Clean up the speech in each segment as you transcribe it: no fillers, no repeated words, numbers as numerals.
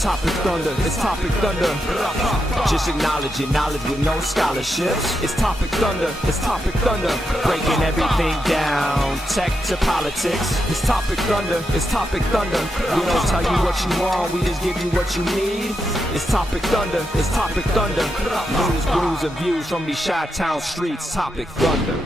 Topic Thunder, it's Topic Thunder. Just acknowledge it, knowledge with no scholarships. It's Topic Thunder, it's Topic Thunder. Breaking everything down, tech to politics. It's Topic Thunder, it's Topic Thunder. We don't tell you what you want, we just give you what you need. It's Topic Thunder, it's Topic Thunder. News, brews, and views from these Chi-Town streets. Topic Thunder.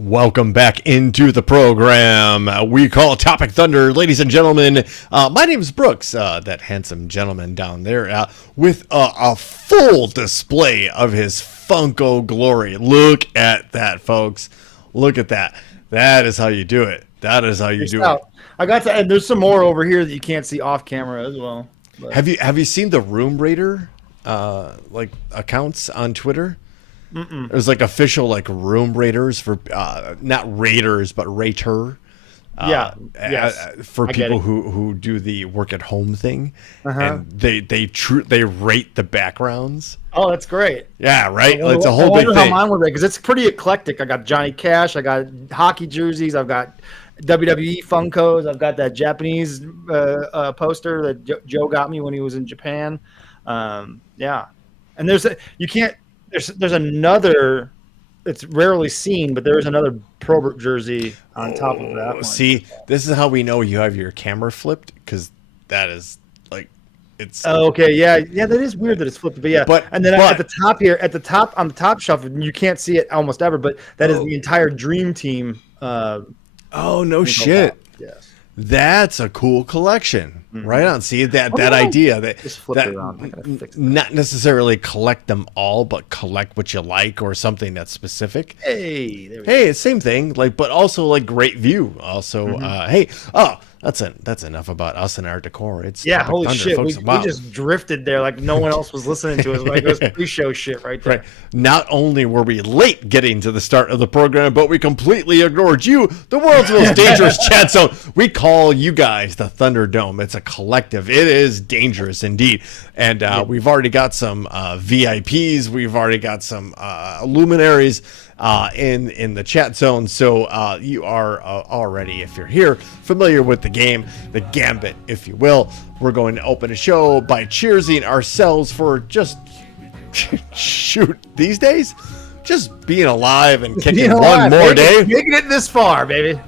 Welcome back into the program. We call Topic Thunder. Ladies and gentlemen, my name is Brooks, that handsome gentleman down there, with a full display of his Funko glory. Look at that, folks. Look at that. That is how you do it. That is how you do it. I got to, and there's some more over here that you can't see off camera as well. But. Have you seen the Room Raider like accounts on Twitter? Mm-mm. There's like official like room raiders for not raiders but rater. For people who do the work at home thing, and they rate the backgrounds. Oh, that's great. Yeah, right. It's a whole big thing. How mine would rate because it's pretty eclectic. I got Johnny Cash, I got hockey jerseys, I've got WWE Funkos, I've got that Japanese poster that Joe got me when he was in Japan. And there's another. It's rarely seen, but there is another Probert jersey on top of that one. See, this is how we know you have your camera flipped, because that is like it's. Oh, okay, yeah, that is weird that it's flipped, but yeah. At the top here, on the top shelf, you can't see it almost ever, but that is the entire Dream Team. Oh no shit! Yes, that's a cool collection. Right on. See that idea that just flip it around. I gotta fix that. Not necessarily collect them all, but collect what you like or something that's specific. Hey, it's same thing. Like, but also like great view. Also, that's enough about us and our decor. It's holy Thunder, shit. Folks. We just drifted there like no one else was listening to us. Like it was pre-show shit right there. Right. Not only were we late getting to the start of the program, but we completely ignored you, the world's most dangerous chat zone. We call you guys the Thunderdome. It's a collective. It is dangerous indeed. And we've already got some VIPs. We've already got some luminaries in the chat zone. So you are already, if you're here, familiar with the game, the gambit, if you will. We're going to open a show by cheersing ourselves for just these days, just being alive and kicking one more day. Making it this far, baby.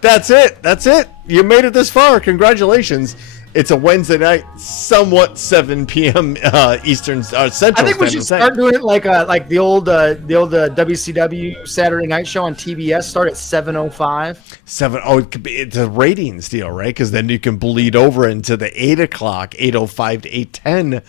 That's it. You made it this far. Congratulations. It's a Wednesday night, somewhat 7 p.m. Eastern Central. I think we should start doing it like the old WCW Saturday Night Show on TBS. Start at 7:05. It's a ratings deal, right? Because then you can bleed over into the 8 o'clock, 8:05 to 8:10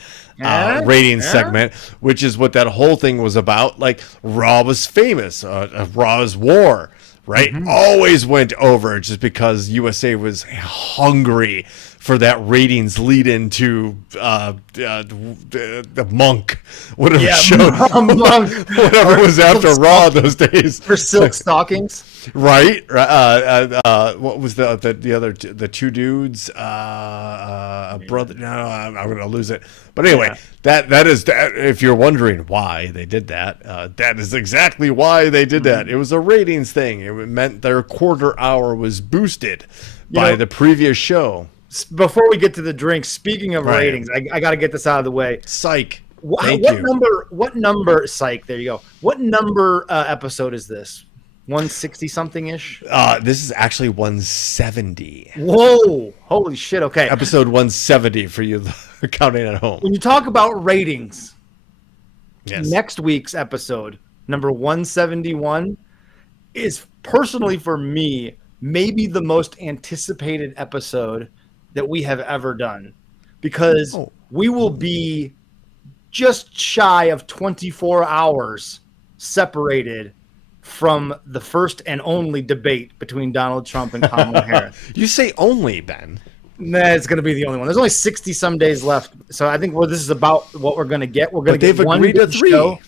ratings segment, which is what that whole thing was about. Like Raw was famous, Raw's War. Right? Mm-hmm. Always went over just because USA was hungry for that ratings lead into the Monk, whatever show, whatever was after Raw those days. For silk stockings. Right. What was the two dudes? Brother. No, I'm going to lose it. But anyway, that is that. If you're wondering why they did that, that is exactly why they did that. It was a ratings thing. It meant their quarter hour was boosted by the previous show. Before we get to the drink, speaking of ratings, I got to get this out of the way. Psych. What number? Psych. There you go. What number episode is this? 160 something ish. This is actually 170. Whoa! Holy shit! Okay, episode 170 for you counting at home. When you talk about ratings, next week's episode, number 171, is personally for me maybe the most anticipated episode that we have ever done, because we will be just shy of 24 hours separated from the first and only debate between Donald Trump and Kamala Harris. You say only, Ben. Nah, it's going to be the only one. There's only 60 some days left. So I think this is about what we're going to get. We're going to get one good show.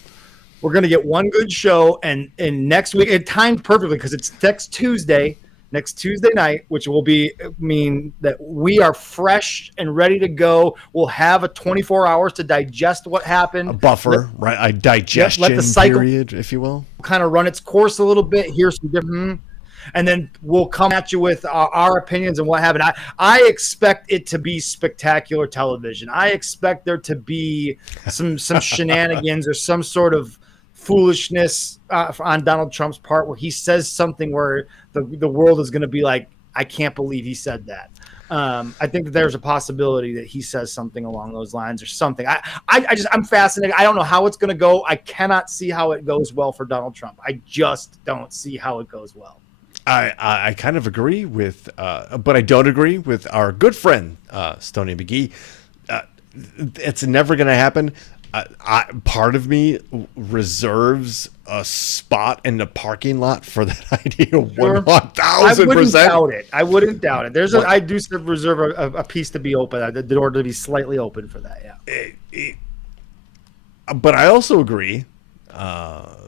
We're going to get one good show. And next week, it timed perfectly because it's next Tuesday. next Tuesday night, which will mean that we are fresh and ready to go. We'll have a 24 hours to digest what happened. A buffer, right? A digestion let the cycle period, if you will. kind of run its course a little bit. Here's some different, and then we'll come at you with our opinions and what happened. I expect it to be spectacular television. I expect there to be some shenanigans or some sort of foolishness on Donald Trump's part where he says something where the world is going to be like, I can't believe he said that. I think that there's a possibility that he says something along those lines or something. I'm fascinated. I don't know how it's going to go. I cannot see how it goes well for Donald Trump. I just don't see how it goes well. I kind of agree with, but I don't agree with our good friend, Stoney McGee. It's never going to happen. Part of me reserves a spot in the parking lot for that idea. 1,000%. I wouldn't doubt it. I do reserve a piece to be open, the door to be slightly open for that. Yeah. But I also agree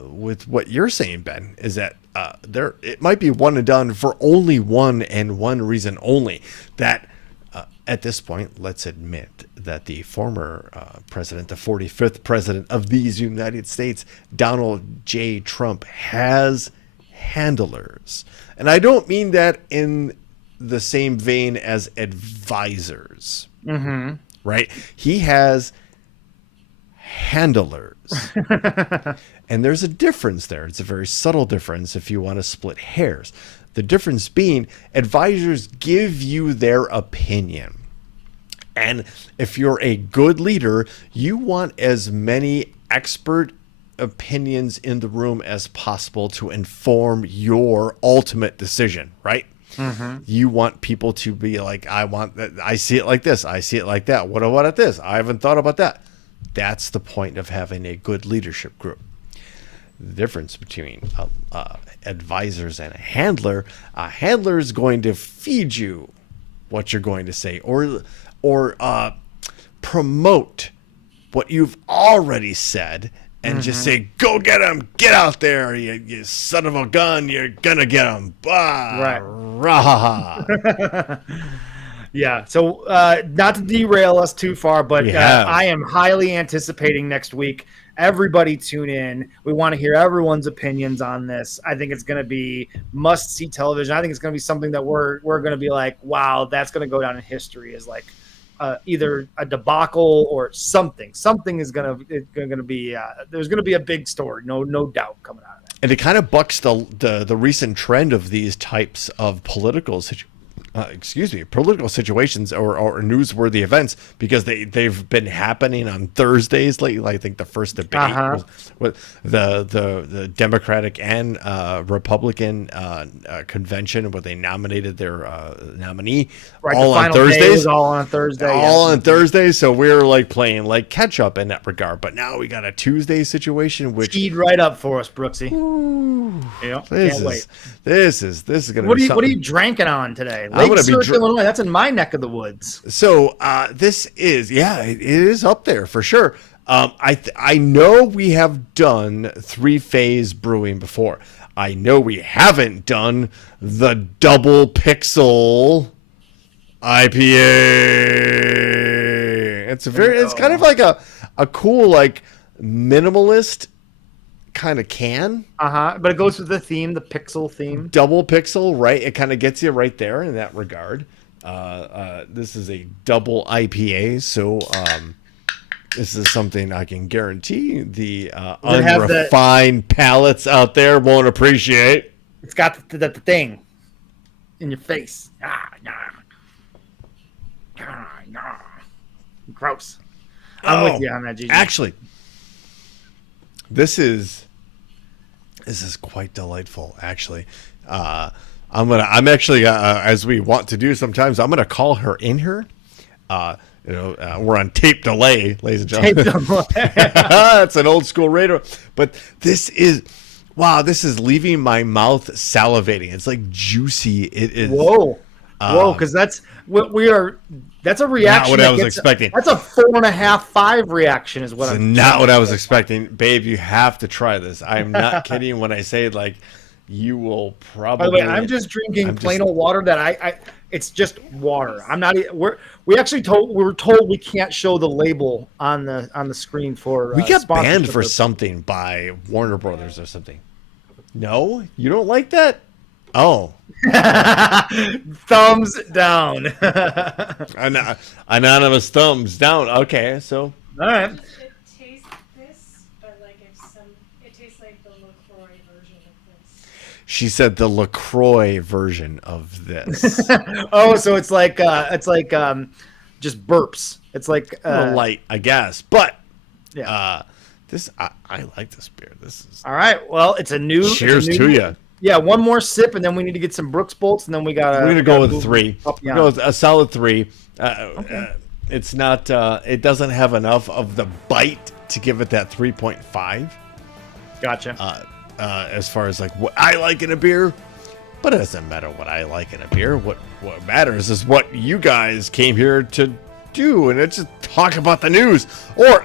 with what you're saying, Ben, is that it might be one and done for only one and one reason only. That at this point, let's admit that the former president, the 45th president of these United States, Donald J. Trump, has handlers. And I don't mean that in the same vein as advisors, right? He has handlers. And there's a difference there. It's a very subtle difference if you want to split hairs. The difference being advisors give you their opinion. And if you're a good leader, you want as many expert opinions in the room as possible to inform your ultimate decision, right? You want people to be like, I see it like this. I see it like that. What about this? I haven't thought about that. That's the point of having a good leadership group. The difference between advisors and a handler is going to feed you what you're going to say or promote what you've already said and just say, go get him, get out there, you son of a gun, you're gonna get him. Bah, right. Yeah, so not to derail us too far, but I am highly anticipating next week. Everybody tune in. We want to hear everyone's opinions on this. I think it's going to be must-see television. I think it's going to be something that we're going to be like, wow, that's going to go down in history as like either a debacle or something. Something is going to be there's going to be a big story, no doubt coming out of that. And it kind of bucks the recent trend of these types of political situations or newsworthy events, because they've been happening on Thursdays lately. I think the first debate was with the Democratic and Republican convention where they nominated their nominee. Right, all the on final day Thursdays. was all on Thursday. All on Thursdays. So we're like playing like catch up in that regard. But now we got a Tuesday situation, which speed right up for us, Brooksy. Can't wait. This is going to What be are you drinking on today? I'm gonna be Illinois. That's in my neck of the woods. So this is, it is up there for sure. I know we have done 3-phase brewing before. I know we haven't done the double pixel IPA. It's kind of like a cool, like minimalist kind of can. But it goes with the theme, the pixel theme. Double pixel, right? It kind of gets you right there in that regard. This is a double IPA, so this is something I can guarantee the unrefined palates out there won't appreciate. It's got the thing in your face. Gross. I'm with you on that, Gigi. Actually, this is quite delightful. Actually, I'm actually as we want to do sometimes, I'm gonna call her in here. We're on tape delay, ladies and gentlemen. Tape delay. That's an old school radio. But this is leaving my mouth salivating. It's like juicy. It is. Whoa, because that's what we are. That's a reaction. Not what I was expecting. That's a 4.5, 5 reaction is what I'm. Not what I was expecting, babe. You have to try this. I'm not kidding when I say like, you will By probably. the way, I'm just drinking plain old water that I it's just water. I'm not. We were told we can't show the label on the screen for. We got banned sponsorship. for something by Warner Brothers or something. No, you don't like that? Oh, Thumbs down. anonymous thumbs down. Okay, so All right. It tastes this, but like it tastes like the LaCroix version of this. she said the LaCroix version of this. Oh, so it's like just burps. It's like A little light, I guess, but yeah. this I like this beer. This is All right. Well, it's a new. cheers to you. Yeah, one more sip, and then we need to get some Brooks bolts, and then we got. We're gonna go with 3. Yeah. Go with a solid 3. Okay. It's not. It doesn't have enough of the bite to give it that 3.5. Gotcha. As far as like what I like in a beer, but it doesn't matter what I like in a beer. What matters is what you guys came here to do, and it's just talk about the news, or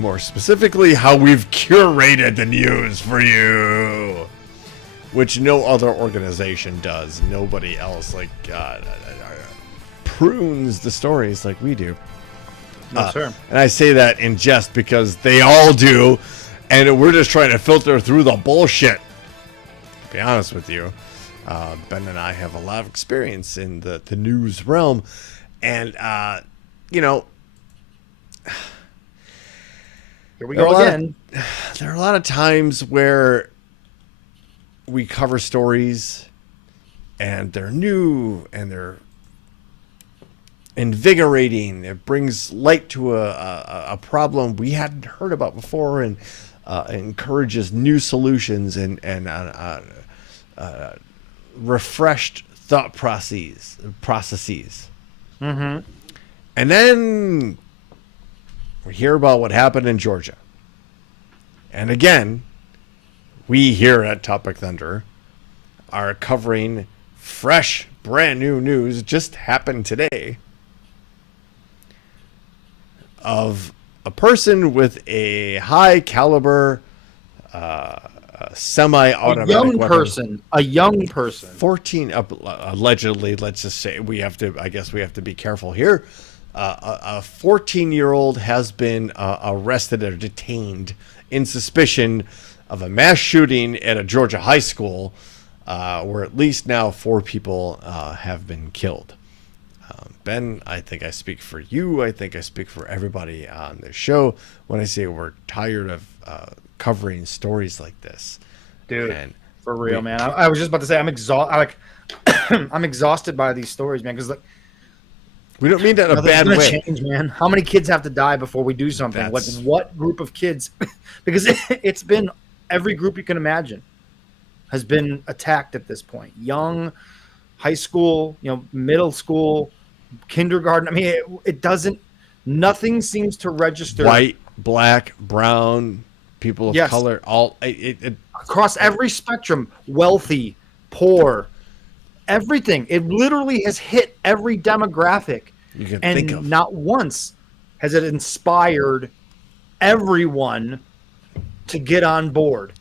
more specifically, how we've curated the news for you, which no other organization does. Nobody else prunes the stories like we do. No, sir. And I say that in jest because they all do, and we're just trying to filter through the bullshit. To be honest with you, Ben and I have a lot of experience in the news realm, and Here we go again. There are a lot of times where we cover stories and they're new and they're invigorating. It brings light to a problem we hadn't heard about before, and encourages new solutions and refreshed thought processes. Mm-hmm. And then we hear about what happened in Georgia. And again, we here at Topic Thunder are covering fresh, brand new news, just happened today, of a person with a high caliber semi-automatic weapon. A young person. 14 allegedly, let's just say we have to be careful here. A 14-year-old has been arrested or detained in suspicion of a mass shooting at a Georgia high school, where at least now 4 people have been killed. Ben, I think I speak for you. I think I speak for everybody on this show when I say we're tired of covering stories like this. Dude, And for real, man. I was just about to say I'm exhausted. I'm exhausted by these stories, man. Because we don't mean that in a bad gonna way. change, man. How many kids have to die before we do something? What group of kids? Because it's been every group you can imagine has been attacked at this point. Young, high school, middle school, kindergarten. I mean, it doesn't. Nothing seems to register. White, black, brown, people of color, all across every spectrum, wealthy, poor, everything. It literally has hit every demographic. you can And think of. not once has it inspired everyone to get on board.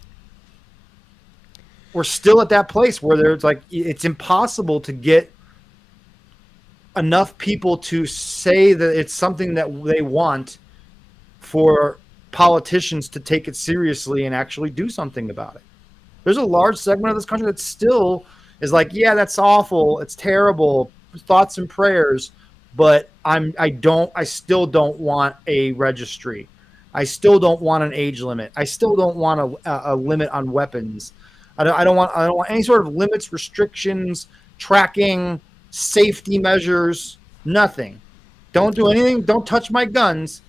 We're still at that place where there's it's impossible to get enough people to say that it's something that they want for politicians to take it seriously and actually do something about it. There's a large segment of this country that still is like, yeah, that's awful, it's terrible, thoughts and prayers, but I still don't want a registry. I still don't want an age limit. I still don't want a limit on weapons. I don't want any sort of limits, restrictions, tracking, safety measures, nothing. Don't do anything. Don't touch my guns,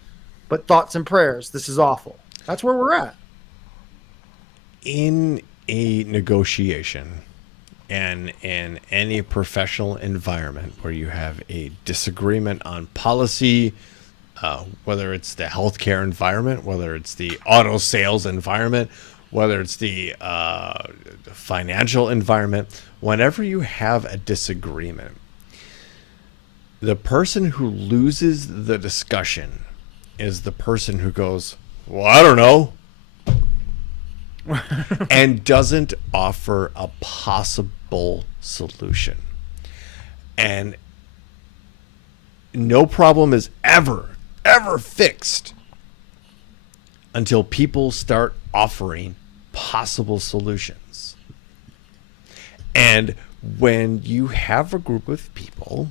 but thoughts and prayers. This is awful. That's where we're at. In a negotiation and in any professional environment where you have a disagreement on policy, whether it's the healthcare environment, whether it's the auto sales environment, whether it's the financial environment, whenever you have a disagreement, the person who loses the discussion is the person who goes, well, I don't know. and doesn't offer a possible solution. And no problem is ever fixed until people start offering possible solutions. And when you have a group of people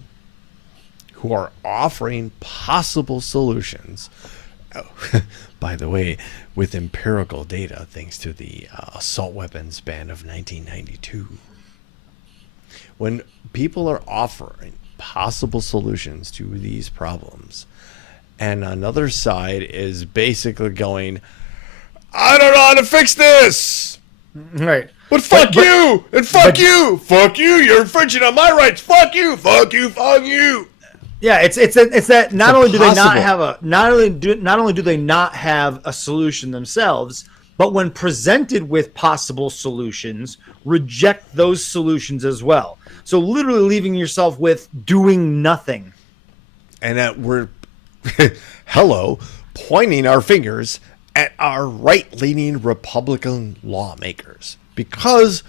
who are offering possible solutions, by the way, with empirical data, thanks to the assault weapons ban of 1992, when people are offering possible solutions to these problems, and another side is basically going, I don't know how to fix this. Right. But fuck you, and fuck you, you're infringing on my rights. Fuck you. Yeah, it's that not only do they not impossible. have not only do they not have a solution themselves, but when presented with possible solutions, reject those solutions as well. So literally leaving yourself with doing nothing. And that we're pointing our fingers at our right-leaning Republican lawmakers. Because,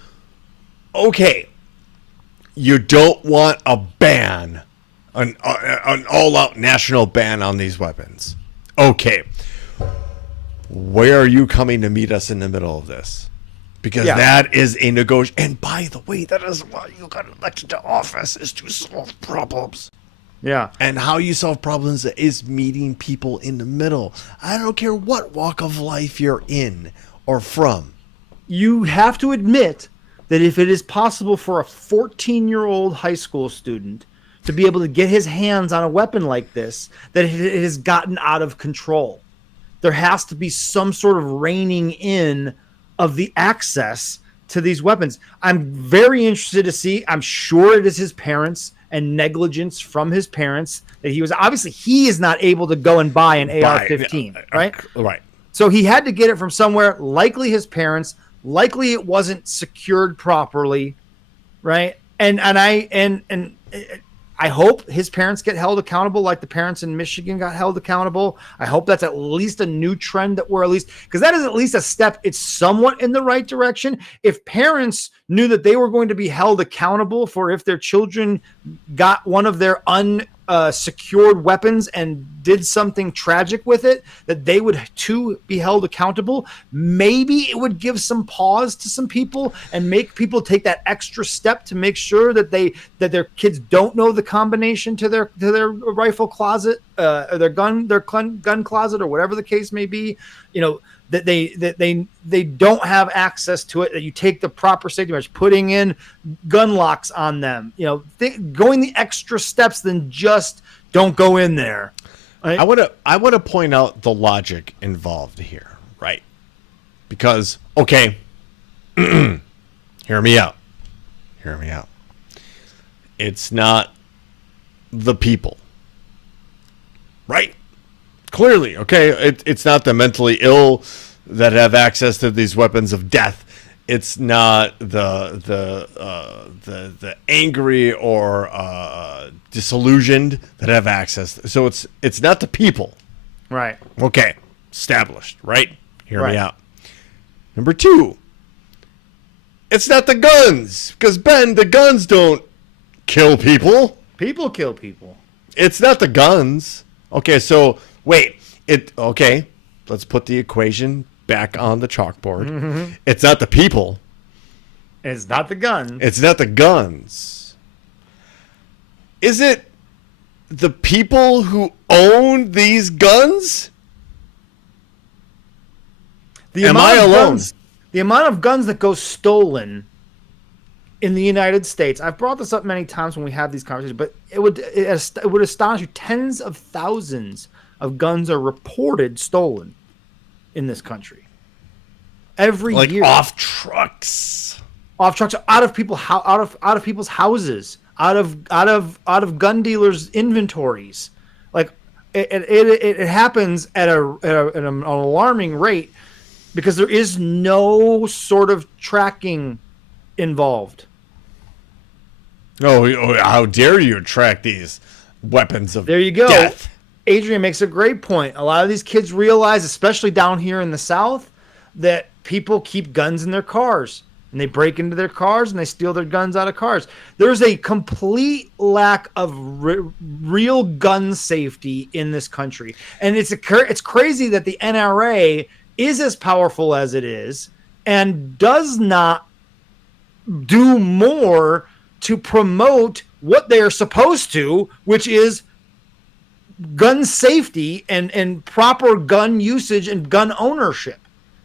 okay, you don't want a ban, an all-out national ban on these weapons. Okay. Where are you coming to meet us in the middle of this? Because that is a negotiation. And by the way, that is why you got elected to office, is to solve problems. Yeah. And how you solve problems is meeting people in the middle. I don't care what walk of life you're in or from. You have to admit that if it is possible for a 14-year-old high school student to be able to get his hands on a weapon like this, that it has gotten out of control. There has to be some sort of reining in of the access to these weapons. I'm very interested to see. I'm sure it is his parents and negligence from his parents that he is not able to go and buy an AR-15, right? Right. So he had to get it from somewhere, likely his parents, likely it wasn't secured properly, right? And I hope his parents get held accountable like the parents in Michigan got held accountable. I hope that's at least a new trend that we're because that is at least a step. It's somewhat in the right direction. If parents knew that they were going to be held accountable for if their children got one of their unsecured weapons and did something tragic with it, that they would too be held accountable. Maybe it would give some pause to some people and make people take that extra step to make sure that their kids don't know the combination to their rifle closet, or their gun closet, or whatever the case may be. You know, that they don't have access to it, that you take the proper safety measures, putting in gun locks on them, you know, going the extra steps than just don't go in there. Right? I want to point out the logic involved here, right? Because, okay, hear me out. It's not the people, right? Clearly, okay, it's not the mentally ill that have access to these weapons of death. It's not the angry or disillusioned that have access. So it's not the people. Right. Okay, established, right? Hear Right. me out. Number 2, it's not the guns, because Ben, the guns don't kill people. People kill people. It's not the guns. Okay, so wait. Okay, let's put the equation back on the chalkboard. Mm-hmm. It's not the people. It's not the guns. It's not the guns. Is it the people who own these guns? Am I alone? The amount of guns that go stolen in the United States, I've brought this up many times when we have these conversations, but it would astonish you. Tens of thousands of guns are reported stolen in this country every year. Off trucks, out of people's houses, out of gun dealers' inventories. Like it happens at an alarming rate because there is no sort of tracking involved. Oh, how dare you track these weapons of There you go. death. Adrian makes a great point. A lot of these kids realize, especially down here in the South, that people keep guns in their cars, and they break into their cars and they steal their guns out of cars. There's a complete lack of real gun safety in this country. And it's crazy that the NRA is as powerful as it is and does not do more to promote what they are supposed to, which is gun safety and proper gun usage and gun ownership.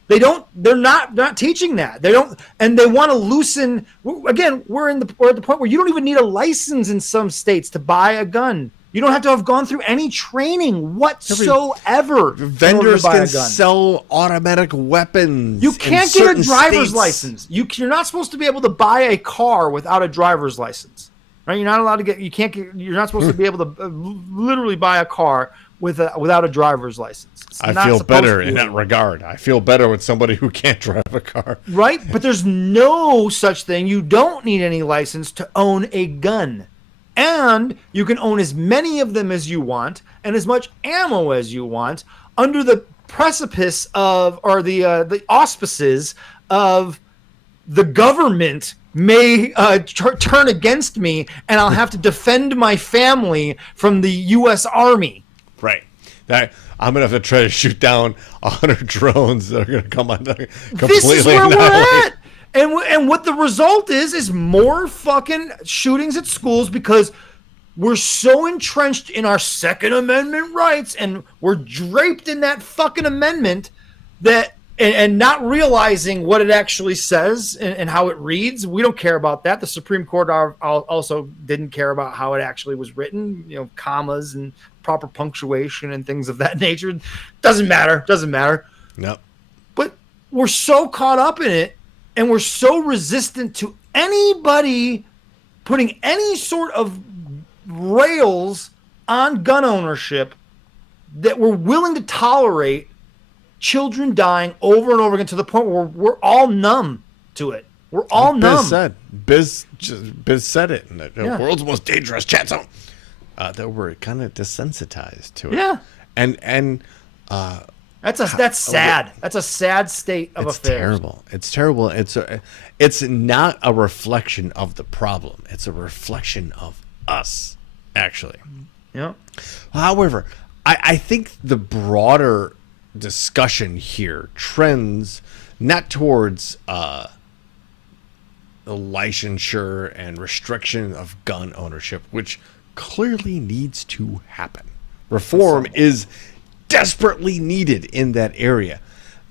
They're not teaching that. They don't, and they want to loosen. Again, we're at the point where you don't even need a license in some states to buy a gun. You don't have to have gone through any training whatsoever. Vendors can sell automatic weapons. You can't get a driver's license. You're not supposed to be able to buy a car without a driver's license. Right? You're not allowed to get. You're not supposed to be able to literally buy a car without a driver's license. I feel better in that regard. I feel better with somebody who can't drive a car. Right? But there's no such thing. You don't need any license to own a gun. And you can own as many of them as you want and as much ammo as you want under the precipice of, or the auspices of, the government may turn against me and I'll have to defend my family from the U.S. Army. Right. I'm going to have to try to shoot down 100 drones that are going to come on completely. This is where we're at. And what the result is more fucking shootings at schools because we're so entrenched in our Second Amendment rights and we're draped in that fucking amendment that and not realizing what it actually says and how it reads. We don't care about that. The Supreme Court also didn't care about how it actually was written, commas and proper punctuation and things of that nature. Doesn't matter. Nope. But we're so caught up in it and we're so resistant to anybody putting any sort of rails on gun ownership that we're willing to tolerate children dying over and over again to the point where we're all numb to it. We're all numb. Biz said it in the world's most dangerous chat zone. That we're kind of desensitized to it. Yeah. And that's sad. That's a sad state of affairs. It's terrible. It's not a reflection of the problem. It's a reflection of us, actually. Yeah. However, I think the broader discussion here trends not towards the licensure and restriction of gun ownership, which clearly needs to happen. Reform is desperately needed in that area.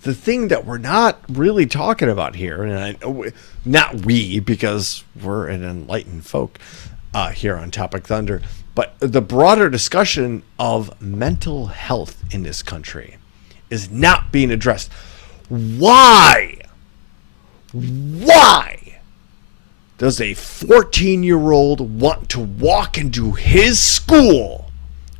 The thing that we're not really talking about here, and not we, because we're an enlightened folk here on Topic Thunder, but the broader discussion of mental health in this country is not being addressed. Why does a 14-year-old want to walk into his school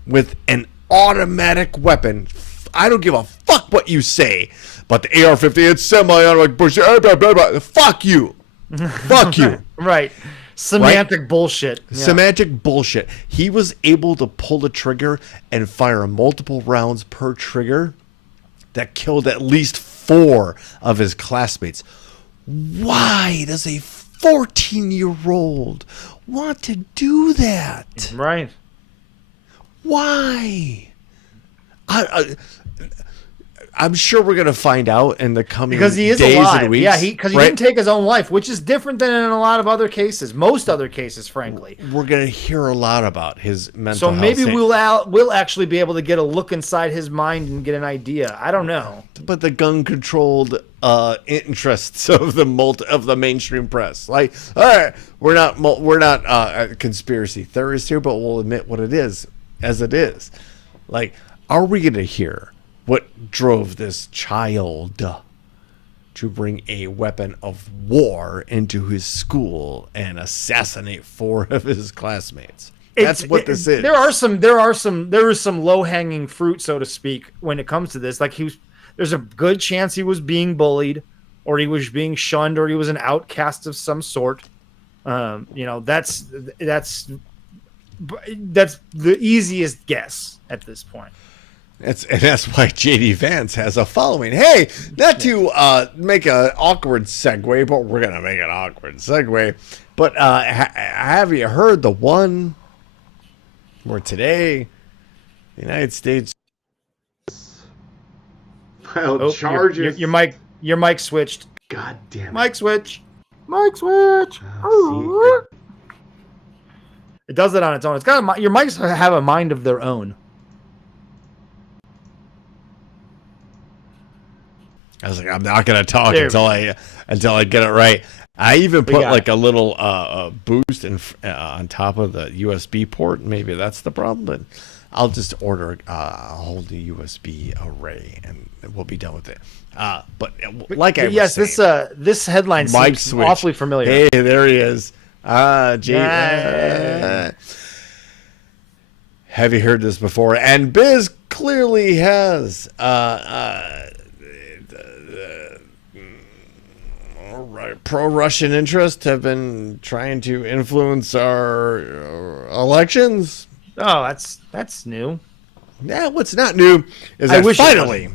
with an automatic weapon? I don't give a fuck what you say, but the AR-15, it's semi-automatic bullshit. Fuck you. Fuck you. Right. Semantic bullshit. Yeah. Semantic bullshit. He was able to pull the trigger and fire multiple rounds per trigger that killed at least 4 of his classmates. Why does a 14-year-old want to do that? Right. Why? I'm sure we're going to find out in the coming days and weeks. Yeah, because he didn't take his own life, which is different than in a lot of other cases. Most other cases, frankly. We're going to hear a lot about his mental health. So maybe we'll actually be able to get a look inside his mind and get an idea. I don't know. But the gun-controlled interests of the mainstream press, like, all right, we're not conspiracy theorists here, but we'll admit what it is as it is. Like, are we going to hear what drove this child to bring a weapon of war into his school and assassinate 4 of his classmates? That's what this is. There is some low-hanging fruit, so to speak, when it comes to this. Like there's a good chance he was being bullied, or he was being shunned, or he was an outcast of some sort. That's the easiest guess at this point. And that's why JD Vance has a following. Hey, not to make an awkward segue, but we're going to make an awkward segue. But have you heard the one where today the United States filed charges? Your mic switched. God damn it. Mic switch. Oh, it does it on its own. It's got your mics have a mind of their own. I was like, I'm not gonna talk until I get it right. I even put like a little boost on top of the USB port. Maybe that's the problem, but I'll just order a whole new USB array and we'll be done with it. But like I was saying, this headline seems awfully familiar. Hey, there he is. Have you heard this before? And Biz clearly has. Pro-Russian interests have been trying to influence our elections. Oh, that's new. Yeah, what's not new is that finally.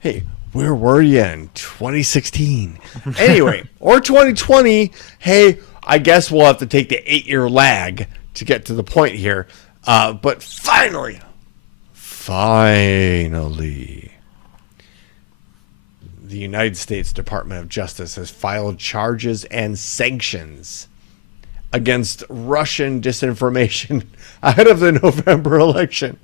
Hey, where were you in 2016? Anyway, or 2020. Hey, I guess we'll have to take the 8-year lag to get to the point here. But finally, the United States Department of Justice has filed charges and sanctions against Russian disinformation ahead of the November election.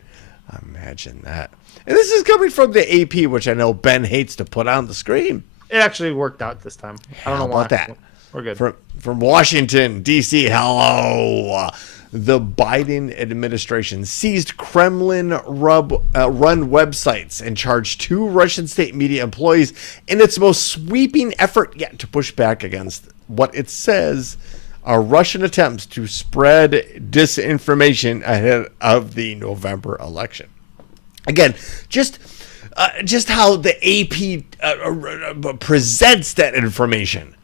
Imagine that. And this is coming from the AP, which I know Ben hates to put on the screen. It actually worked out this time. I don't know why. About that. We're good. From Washington, D.C., hello. The Biden administration seized Kremlin-run websites and charged 2 Russian state media employees in its most sweeping effort yet to push back against what it says are Russian attempts to spread disinformation ahead of the November election. Again, just how the AP presents that information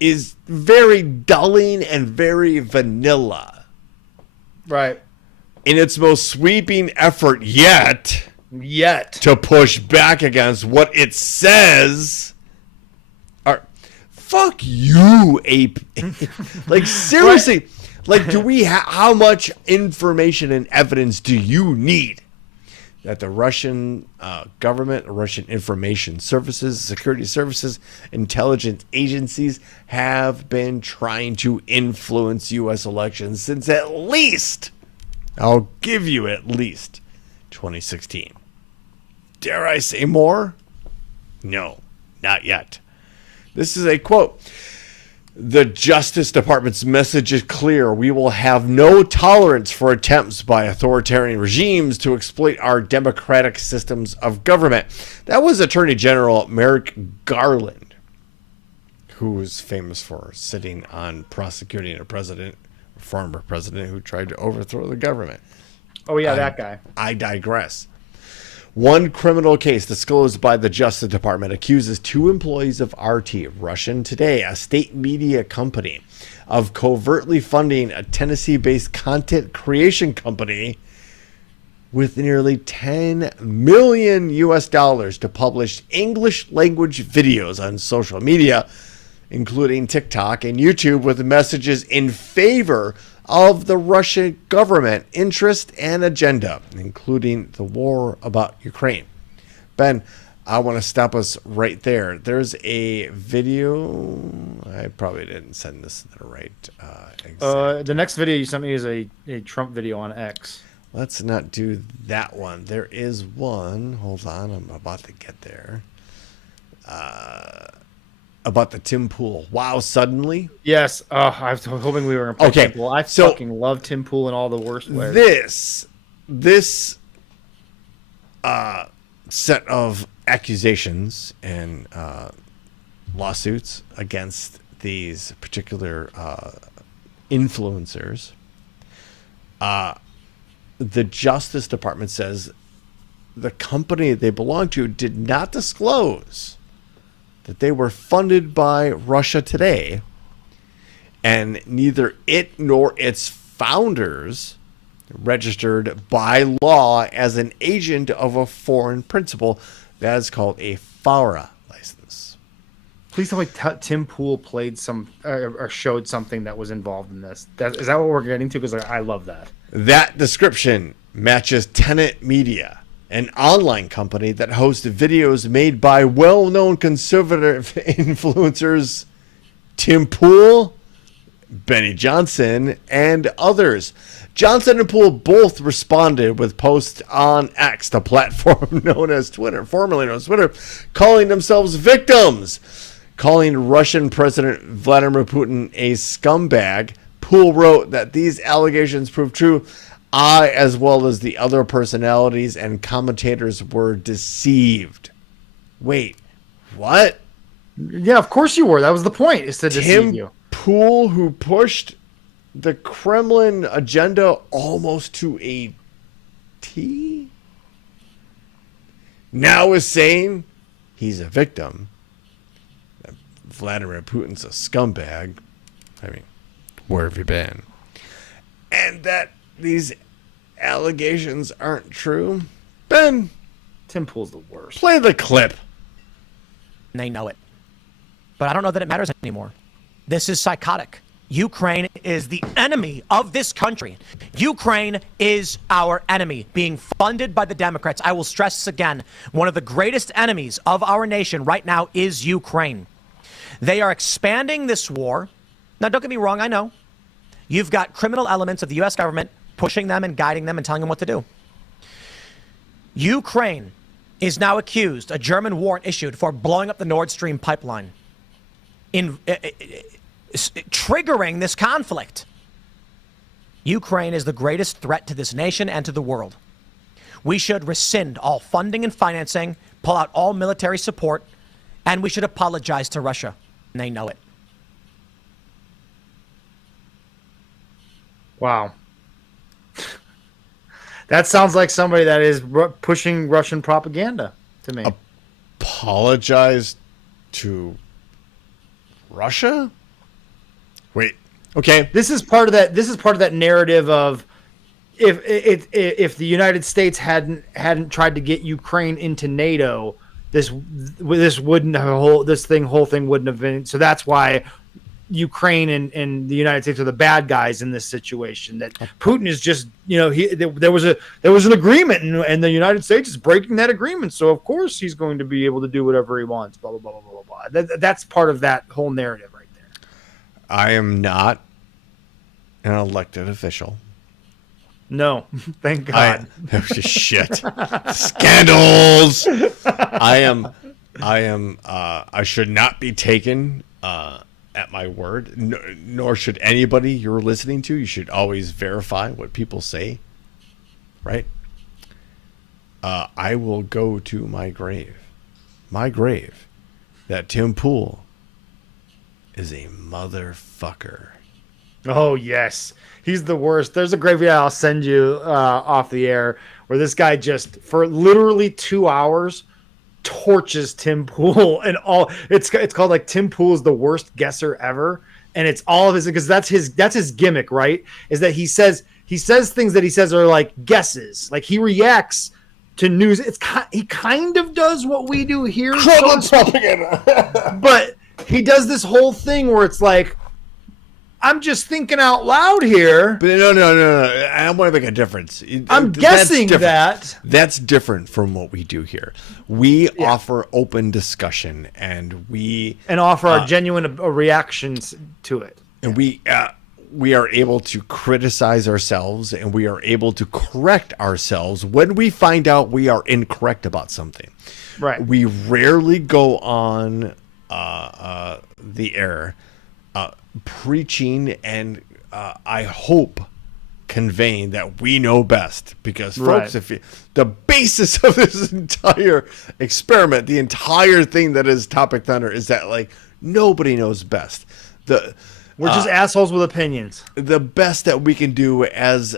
is very dulling and very vanilla. Right. In its most sweeping effort yet to push back against what it says are fuck you, AP. Like seriously, like do we how much information and evidence do you need that the Russian government, Russian information services, security services, intelligence agencies have been trying to influence U.S. elections since at least, I'll give you at least, 2016. Dare I say more? No, not yet. This is a quote. The Justice Department's message is clear. We will have no tolerance for attempts by authoritarian regimes to exploit our democratic systems of government. That was Attorney General Merrick Garland, who was famous for sitting on prosecuting a former president who tried to overthrow the government. Oh, yeah, that guy. I digress. One criminal case disclosed by the Justice Department accuses 2 employees of RT, Russian Today, a state media company, of covertly funding a Tennessee-based content creation company with nearly $10 million to publish English language videos on social media, including TikTok and YouTube, with messages in favor of the Russian government interest and agenda, including the war about Ukraine. Ben, I want to stop us right there. There's a video. I probably didn't send this to the right the next video you sent me is a Trump video on X. Let's not do that one. There is one. Hold on. I'm about to get there. About the Tim Pool. Wow, suddenly? Yes. I was hoping we were going to play Tim Pool. I fucking love Tim Pool in all the worst ways. This set of accusations and lawsuits against these particular influencers, the Justice Department says the company they belong to did not disclose that they were funded by Russia Today, and neither it nor its founders, registered by law as an agent of a foreign principal. That is called a FARA license. Please tell me Tim Pool played or showed something that was involved in this. Is that what we're getting to? Because I love that. That description matches Tenet Media, an online company that hosts videos made by well-known conservative influencers Tim Pool, Benny Johnson, and others. Johnson and Poole both responded with posts on X, the platform known as Twitter, formerly known as Twitter, calling themselves victims. Calling Russian President Vladimir Putin a scumbag, Poole wrote that these allegations prove true. I, as well as the other personalities and commentators, were deceived. Wait, what? Yeah, of course you were. That was the point, is to deceive you. Poole, who pushed the Kremlin agenda almost to a T, now is saying he's a victim. That Vladimir Putin's a scumbag. I mean, where have you been? And that these allegations aren't true. Ben, Tim Pool's the worst. play the clip. And they know it. But I don't know that it matters anymore. This is psychotic. Ukraine is the enemy of this country. Ukraine is our enemy, being funded by the Democrats. I will stress this again. One of the greatest enemies of our nation right now is Ukraine. They are expanding this war. Now, don't get me wrong, I know. You've got criminal elements of the U.S. government pushing them and guiding them and telling them what to do. Ukraine is now accused, a German warrant issued for blowing up the Nord Stream pipeline, triggering this conflict. Ukraine is the greatest threat to this nation and to the world. We should rescind all funding and financing, pull out all military support, and we should apologize to Russia. And they know it. Wow. That sounds like somebody that is pushing Russian propaganda to me. Apologize to Russia? Wait. Okay. This is part of that narrative of if the United States hadn't tried to get Ukraine into NATO, this whole thing wouldn't have been. So that's why Ukraine and the United States are the bad guys in this situation. That Putin is just, there was an agreement, and the United States is breaking that agreement. So of course he's going to be able to do whatever he wants. Blah blah blah blah blah blah. That's part of that whole narrative right there. I am not an elected official. No, thank God. Shit. Scandals. I should not be taken at my word, nor should anybody you're listening to. You should always verify what people say, right? I will go to my grave, that Tim Pool is a motherfucker. Oh, yes. He's the worst. There's a graveyard I'll send you off the air where this guy just, for literally 2 hours, torches Tim Pool and all. It's called like Tim Pool is the worst guesser ever. And it's all of his, because that's his gimmick, right? Is that he says things that he says are like guesses. Like he reacts to news. He kind of does what we do here. But he does this whole thing where it's like, I'm just thinking out loud here. But no. I want to make a difference. I'm guessing that. That's different from what we do here. We offer open discussion, and we offer our genuine reactions to it. And we are able to criticize ourselves, and we are able to correct ourselves when we find out we are incorrect about something. Right. We rarely go on the air preaching and I hope conveying that we know best, because folks, the basis of this entire experiment, the entire thing that is Topic Thunder, is that like nobody knows best. We're just assholes with opinions. The best that we can do as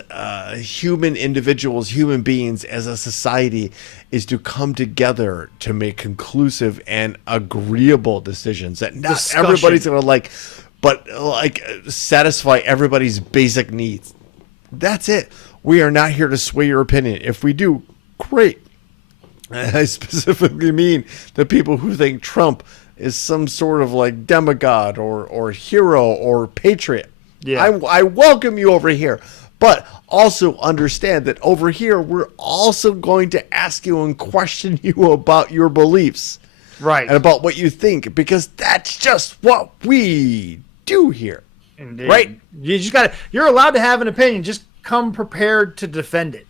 human individuals, human beings, as a society, is to come together to make conclusive and agreeable decisions that not everybody's going to like, but like satisfy everybody's basic needs. That's it. We are not here to sway your opinion. If we do, great. I specifically mean the people who think Trump is some sort of like demigod or hero or patriot. Yeah. I welcome you over here. But also understand that over here, we're also going to ask you and question you about your beliefs. Right. And about what you think, because that's just what we do here. Indeed. Right? You're allowed to have an opinion. Just come prepared to defend it.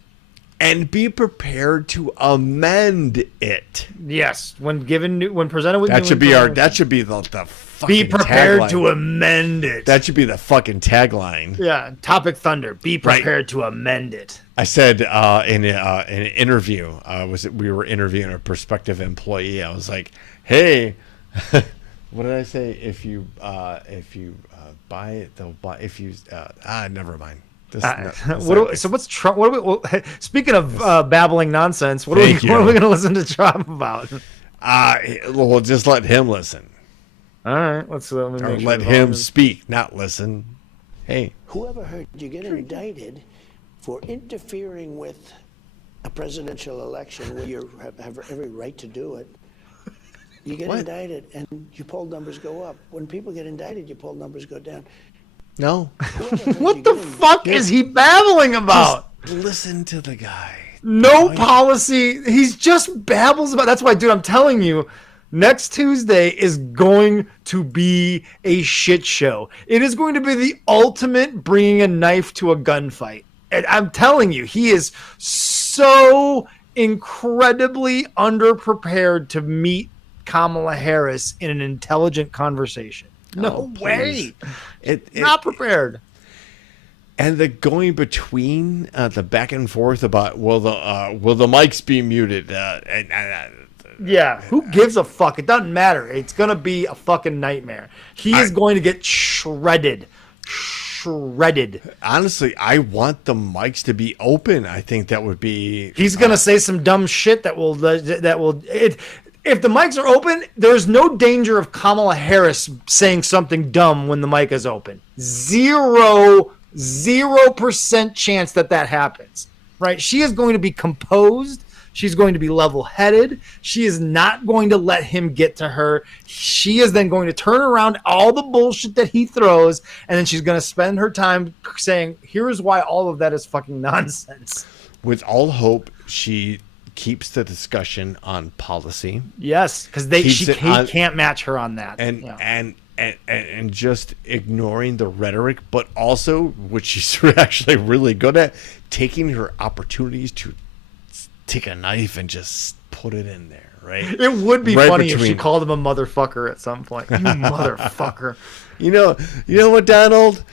And be prepared to amend it. Yes. When presented with That should be the fucking be prepared tagline. to amend it. That should be the fucking tagline. Yeah. Topic Thunder. Be prepared to amend it. I said in an interview, we were interviewing a prospective employee. I was like, "Hey, what did I say? If you buy it, they'll buy. If you never mind." What's Trump? Speaking of babbling nonsense, what are we going to listen to Trump about? Well, just let him listen. All right, let him speak, not listen. Hey, whoever heard you get indicted for interfering with a presidential election where you have every right to do it? You get indicted, and your poll numbers go up. When people get indicted, your poll numbers go down. No. What the fuck is he babbling about? Just listen to the guy. No policy. He's just babbles about. That's why, dude, I'm telling you, next Tuesday is going to be a shit show. It is going to be the ultimate bringing a knife to a gunfight. And I'm telling you, he is so incredibly underprepared to meet Kamala Harris in an intelligent conversation. No way. Not prepared. And the going between the back and forth about will the mics be muted? Yeah, who gives a fuck? It doesn't matter. It's gonna be a fucking nightmare. He is going to get shredded. Honestly, I want the mics to be open. I think that would be. He's gonna say some dumb shit that will. If the mics are open, there's no danger of Kamala Harris saying something dumb when the mic is open. 0% chance that happens. Right? She is going to be composed. She's going to be level-headed. She is not going to let him get to her. She is then going to turn around all the bullshit that he throws, and then she's going to spend her time saying, here's why all of that is fucking nonsense. With all hope, she keeps the discussion on policy. Yes, because he can't match her on that. And just ignoring the rhetoric, but also, which she's actually really good at, taking her opportunities to take a knife and just put it in there, right? It would be funny if she called him a motherfucker at some point. You motherfucker. You know what, Donald?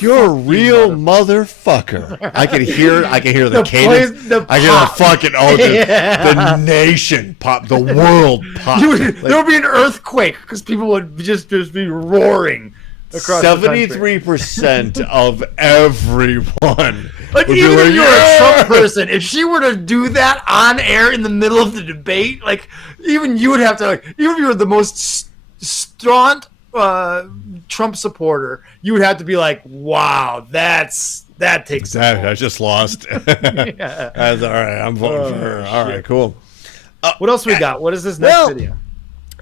You're a real motherfucker. I can hear the cadence. I hear the fucking the nation pop, the world pop. There would be an earthquake because people would just be roaring across 73% of everyone. Like, even if you're a Trump person, if she were to do that on air in the middle of the debate, like, even you would have to, like, even if you were the most staunch Trump supporter, you would have to be like, wow, that takes I just lost. Yeah. That's all right. I'm voting for her. All right, cool. What else we got? What is this next video?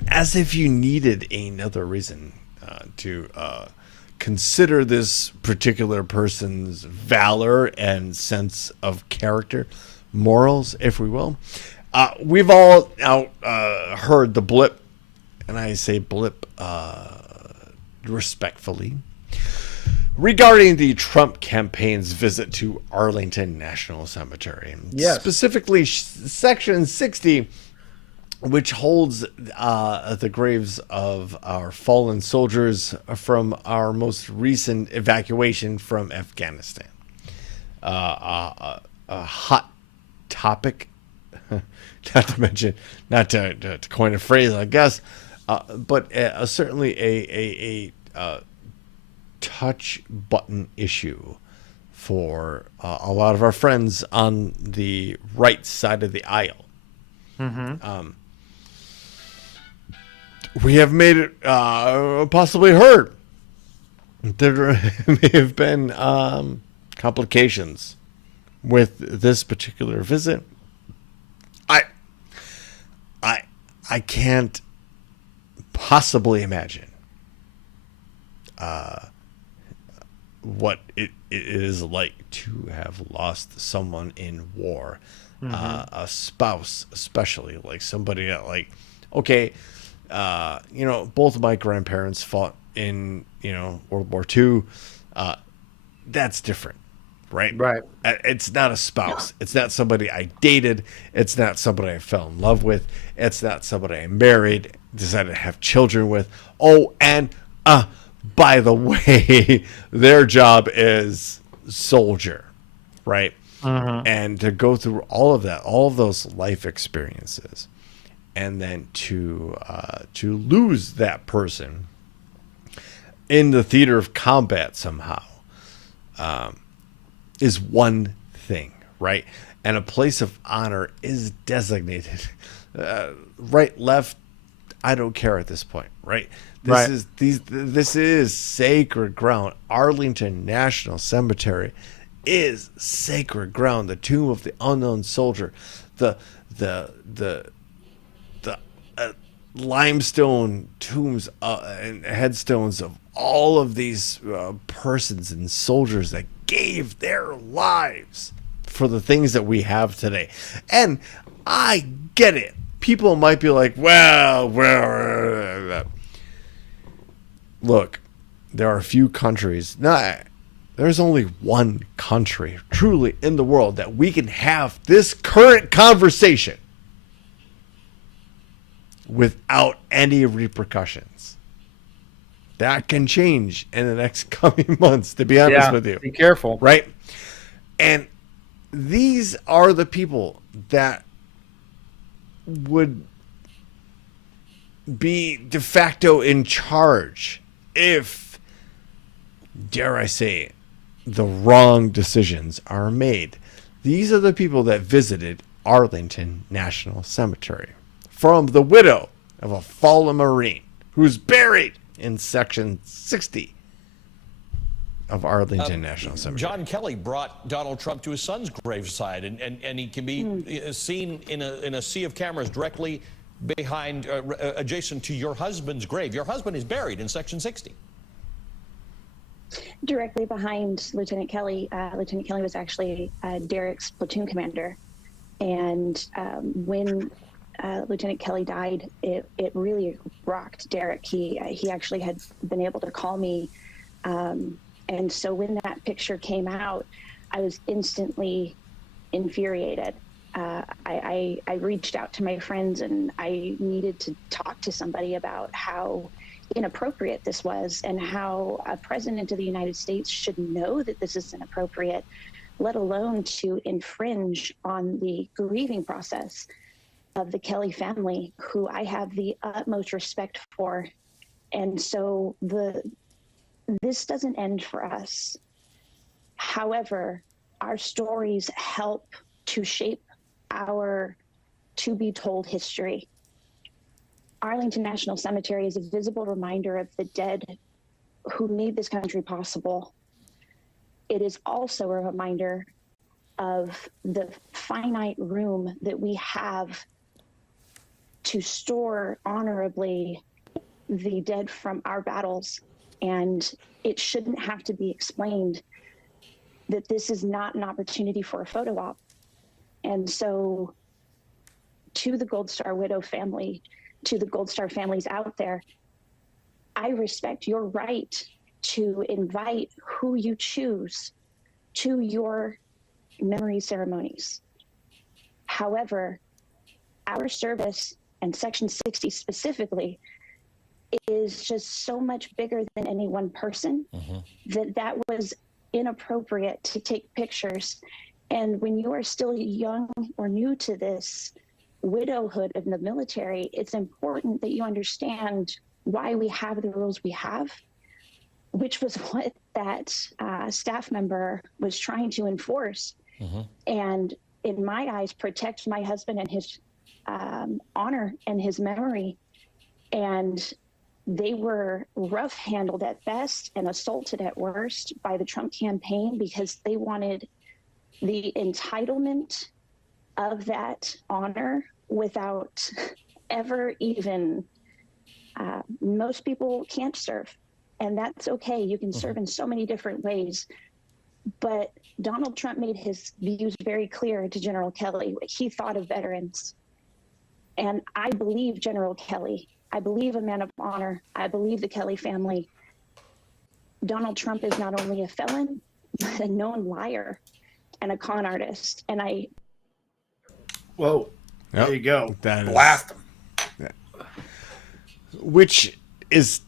As if you needed another reason to consider this particular person's valor and sense of character, morals, if we will. We've all heard the blip, and I say blip respectfully, regarding the Trump campaign's visit to Arlington National Cemetery. Yes. Specifically, Section 60, which holds the graves of our fallen soldiers from our most recent evacuation from Afghanistan. A hot topic, not to coin a phrase, I guess, but certainly a touch button issue for a lot of our friends on the right side of the aisle. Mm-hmm. We have made it possibly heard. There may have been complications with this particular visit, I can't possibly imagine what it is like to have lost someone in war, a spouse, especially, like somebody that, like, okay, both of my grandparents fought in, World War II. That's different, right? Right. It's not a spouse. It's not somebody I dated. It's not somebody I fell in love with. It's not somebody I married, decided to have children with. Oh, and by the way, their job is soldier, right? And to go through all of that, all of those life experiences, and then to lose that person in the theater of combat somehow, is one thing, right? And a place of honor is designated. Right, left, I don't care at this point, right? This is sacred ground. Arlington National Cemetery is sacred ground. The tomb of the unknown soldier, the limestone tombs and headstones of all of these persons and soldiers that gave their lives for the things that we have today. And I get it. People might be like, well, look, there are a few countries. There's only one country truly in the world that we can have this current conversation without any repercussions. That can change in the next coming months, to be honest with you. Be careful. Right? And these are the people that would be de facto in charge if, dare I say, the wrong decisions are made. These are the people that visited Arlington National Cemetery, from the widow of a fallen Marine who's buried in Section 60 of Arlington National Cemetery. John Kelly brought Donald Trump to his son's graveside, and he can be seen in a sea of cameras directly behind, adjacent to your husband's grave. Your husband is buried in Section 60. Directly behind Lieutenant Kelly. Lieutenant Kelly was actually Derek's platoon commander. And when Lieutenant Kelly died, it really rocked Derek. He actually had been able to call me. And so when that picture came out, I was instantly infuriated. I reached out to my friends, and I needed to talk to somebody about how inappropriate this was, and how a president of the United States should know that this is inappropriate, let alone to infringe on the grieving process of the Kelly family, who I have the utmost respect for. And so this doesn't end for us. However, our stories help to shape our to-be-told history. Arlington National Cemetery is a visible reminder of the dead who made this country possible. It is also a reminder of the finite room that we have to store honorably the dead from our battles. And it shouldn't have to be explained that this is not an opportunity for a photo op. And so to the Gold Star widow family, to the Gold Star families out there, I respect your right to invite who you choose to your memory ceremonies. However, our service, and Section 60 specifically, is just so much bigger than any one person, that was inappropriate to take pictures. And when you are still young or new to this widowhood of the military, it's important that you understand why we have the rules we have, which was what that staff member was trying to enforce. And in my eyes, protect my husband and his honor and his memory. And they were rough handled at best and assaulted at worst by the Trump campaign, because they wanted the entitlement of that honor without ever even, most people can't serve, and that's okay. You can serve in so many different ways. But Donald Trump made his views very clear to General Kelly, what he thought of veterans. And I believe General Kelly. I believe a man of honor. I believe the Kelly family. Donald Trump is not only a felon, but a known liar and a con artist. And Whoa. Yep. There you go. That is- Blast him. Which is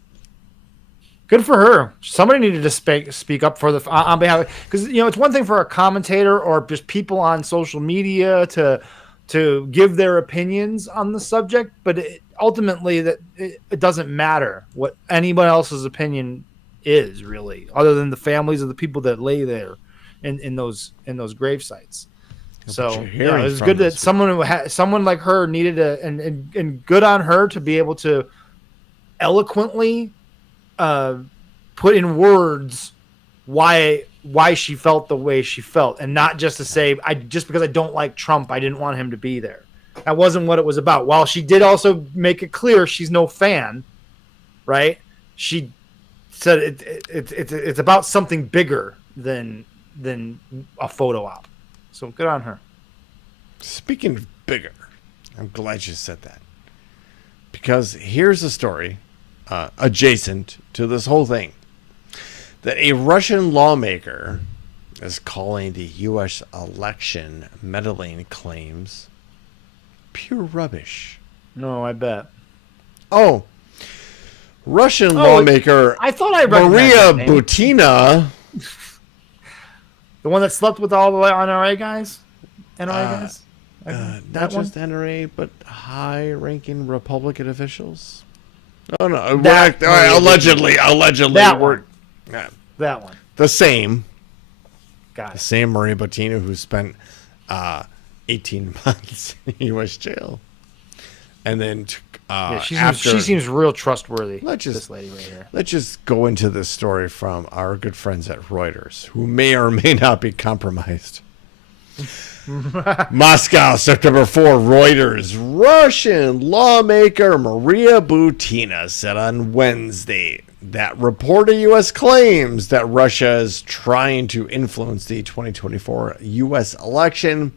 Good for her. Somebody needed to speak up for on behalf, because it's one thing for a commentator or just people on social media to give their opinions on the subject, but ultimately it doesn't matter what anyone else's opinion is, really, other than the families of the people that lay there in those grave sites. So it was good that someone like her needed and good on her to be able to eloquently put in words why she felt the way she felt, and not just to say, just because I don't like Trump, I didn't want him to be there. That wasn't what it was about. While she did also make it clear she's no fan, right? She said it's about something bigger than a photo op. So good on her. Speaking of bigger, I'm glad you said that, because here's a story adjacent to this whole thing, that a Russian lawmaker is calling the U.S. election meddling claims pure rubbish. No, I bet. Oh, Russian lawmaker I thought I recognized Maria that name. Butina. The one that slept with all the NRA guys? NRA guys? Not just NRA, but high-ranking Republican officials. Oh no! Allegedly, That one. That one. The same. Got The it. same Maria Butina who spent 18 months in U.S. jail, and then she seems real trustworthy. Let's this lady right here. Let's just go into this story from our good friends at Reuters, who may or may not be compromised. Moscow, September 4, Reuters. Russian lawmaker Maria Butina said on Wednesday that reported U.S. claims that Russia is trying to influence the 2024 U.S. election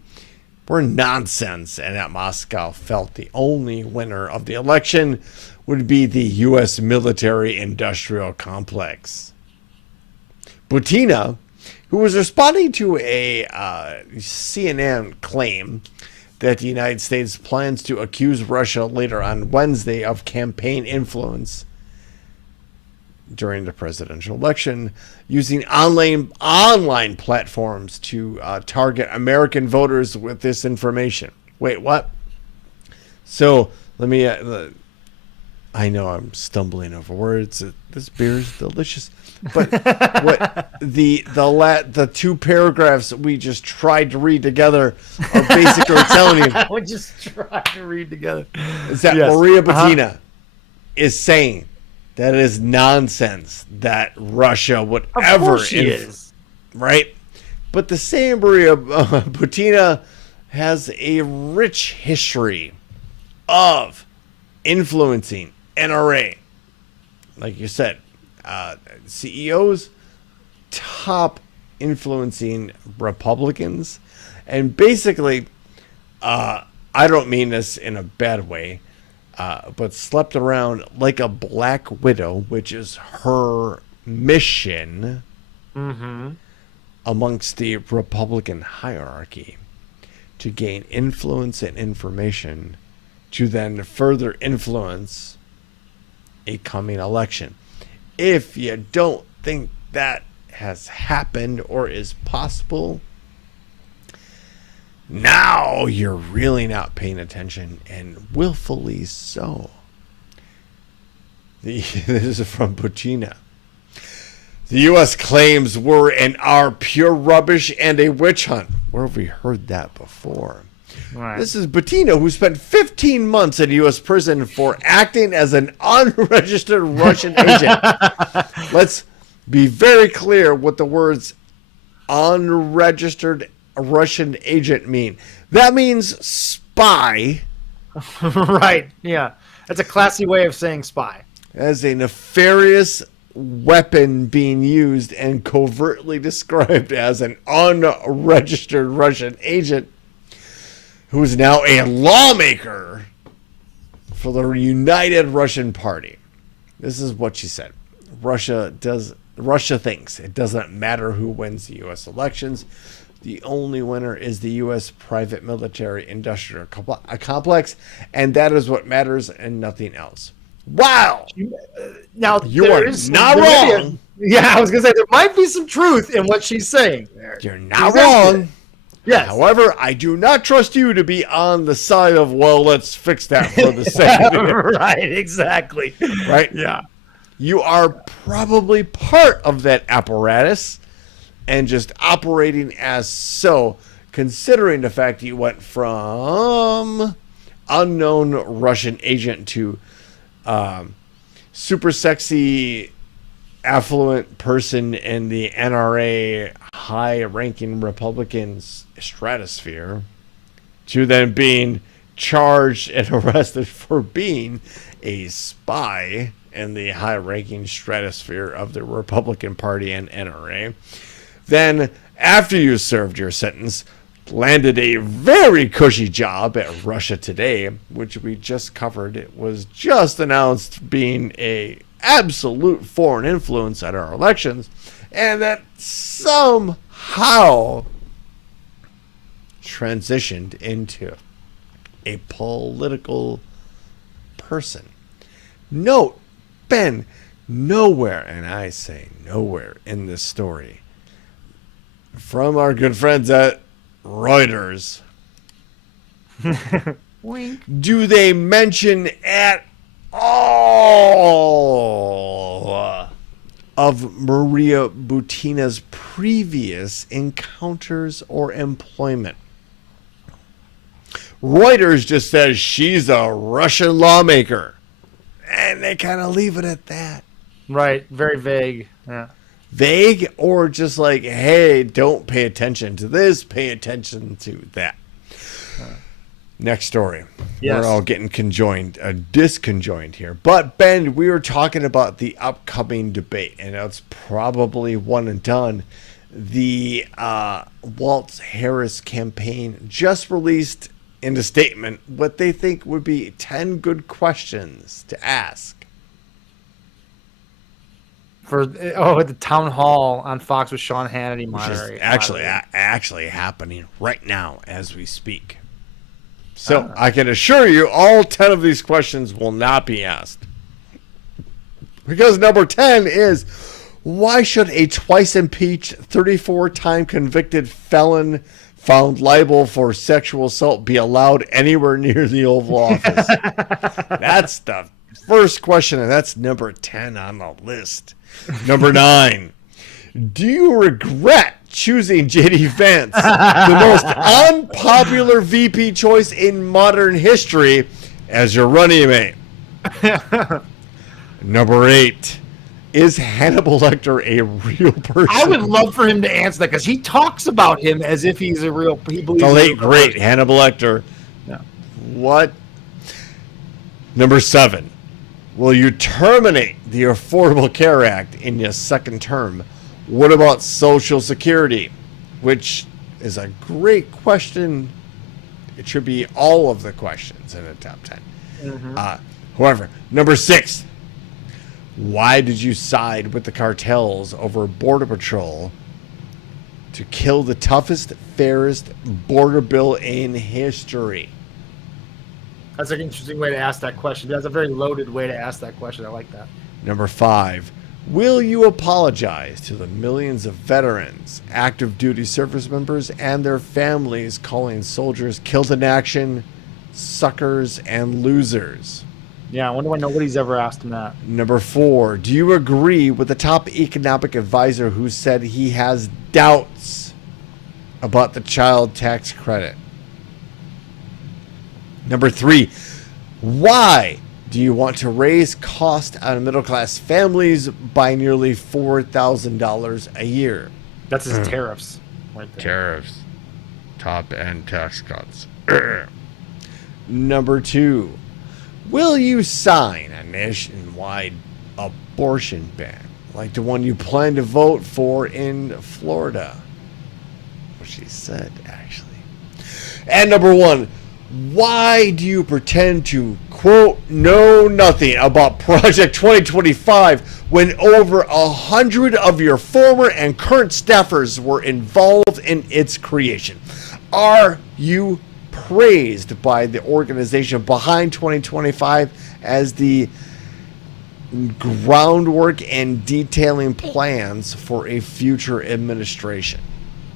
were nonsense, and that Moscow felt the only winner of the election would be the U.S. military-industrial complex. Butina, who was responding to a CNN claim that the United States plans to accuse Russia later on Wednesday of campaign influence during the presidential election, using online platforms to target American voters with this information. Wait, what? So let me. I know I'm stumbling over words. This beer is delicious, but what the two paragraphs we just tried to read together are basically telling you. We just tried to read together. Is that Maria Butina is saying that it is nonsense that Russia would ever right? But the same Maria Butina has a rich history of influencing NRA, like you said, CEOs, top influencing Republicans, and basically, I don't mean this in a bad way, but slept around like a black widow, which is her mission amongst the Republican hierarchy to gain influence and information to then further influence a coming election. If you don't think that has happened or is possible, now you're really not paying attention, and willfully so. This is from Butina. The U.S. claims were and are pure rubbish and a witch hunt. Where have we heard that before? Right. This is Butina, who spent 15 months in a U.S. prison for acting as an unregistered Russian agent. Let's be very clear what the words unregistered Russian agent mean? That means spy. Right. Yeah. That's a classy way of saying spy. As a nefarious weapon being used and covertly described as an unregistered Russian agent who is now a lawmaker for the United Russian Party. This is what she said. Russia thinks it doesn't matter who wins the U.S. elections. The only winner is the U.S. private military industrial complex, and that is what matters and nothing else. Wow! Now, You are not wrong. Yeah, I was going to say, there might be some truth in what she's saying there. You're not wrong. Yes. However, I do not trust you to be on the side of, well, let's fix that for the sake of it. Right, exactly. Right? Yeah. You are probably part of that apparatus and just operating as so, considering the fact that you went from unknown Russian agent to super sexy, affluent person in the NRA high-ranking Republicans stratosphere to then being charged and arrested for being a spy in the high-ranking stratosphere of the Republican Party and NRA. Then, after you served your sentence, landed a very cushy job at Russia Today, which we just covered. It was just announced being a absolute foreign influence at our elections, and that somehow transitioned into a political person. Note, Ben, nowhere, and I say nowhere in this story, from our good friends at Reuters, do they mention at all of Maria Butina's previous encounters or employment. Reuters just says she's a Russian lawmaker, and they kind of leave it at that. Right. Very vague. Yeah. Vague, or just like, hey, don't pay attention to this, pay attention to that. Next story. Yes. We're all getting disconjoined here. But, Ben, we were talking about the upcoming debate, and it's probably one and done. The Waltz Harris campaign just released in a statement what they think would be 10 good questions to ask. At the town hall on Fox with Sean Hannity Which is actually happening right now as we speak. So I can assure you all 10 of these questions will not be asked. Because number 10 is, why should a twice impeached, 34-time convicted felon found liable for sexual assault be allowed anywhere near the Oval Office? That's the first question, and that's number 10 on the list. Number 9, do you regret choosing J.D. Vance, the most unpopular VP choice in modern history, as your running mate? Number 8, is Hannibal Lecter a real person? I would love for him to answer that, because he talks about him as if he's a real. He believes the late great Hannibal Lecter. Yeah. What? Number 7. Will you terminate the Affordable Care Act in your second term? What about Social Security? Which is a great question. It should be all of the questions in the top 10. Mm-hmm. However, number 6. Why did you side with the cartels over Border Patrol to kill the toughest, fairest border bill in history? That's an interesting way to ask that question. That's a very loaded way to ask that question. I like that. Number 5, will you apologize to the millions of veterans, active duty service members, and their families calling soldiers killed in action, suckers, and losers? Yeah, I wonder why nobody's ever asked him that. Number 4, do you agree with the top economic advisor who said he has doubts about the child tax credit? Number 3, why do you want to raise cost on middle-class families by nearly $4,000 a year? That's his tariffs right there. Tariffs. top-end tax cuts. Number 2, will you sign a nationwide abortion ban like the one you plan to vote for in Florida? What she said, actually. And number 1, why do you pretend to, quote, know nothing about Project 2025 when over 100 of your former and current staffers were involved in its creation? Are you praised by the organization behind 2025 as the groundwork and detailing plans for a future administration?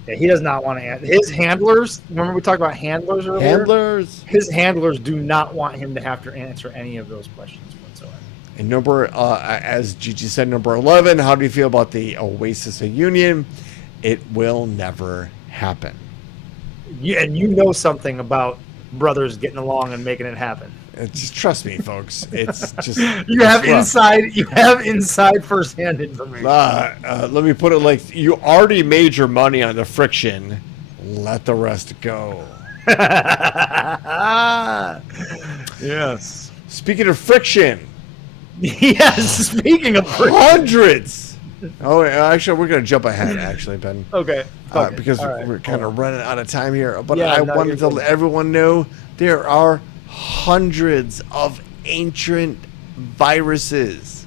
Yeah, he does not want to answer. His handlers, remember we talked about handlers earlier? Handlers? His handlers do not want him to have to answer any of those questions whatsoever. And as Gigi said, number 11, how do you feel about the Oasis of Union? It will never happen. Yeah, and you know something about brothers getting along and making it happen. Just trust me, folks. It's just You have inside firsthand information. let me put it like you already made your money on the friction. Let the rest go. Yes. Speaking of friction, Yes. Speaking of friction. hundreds. Oh, actually, we're gonna jump ahead. Actually, Ben. Okay. Because All right. we're kind of running out of time here. But Yeah, I no, wanted to you're let good. everyone know there are hundreds of ancient viruses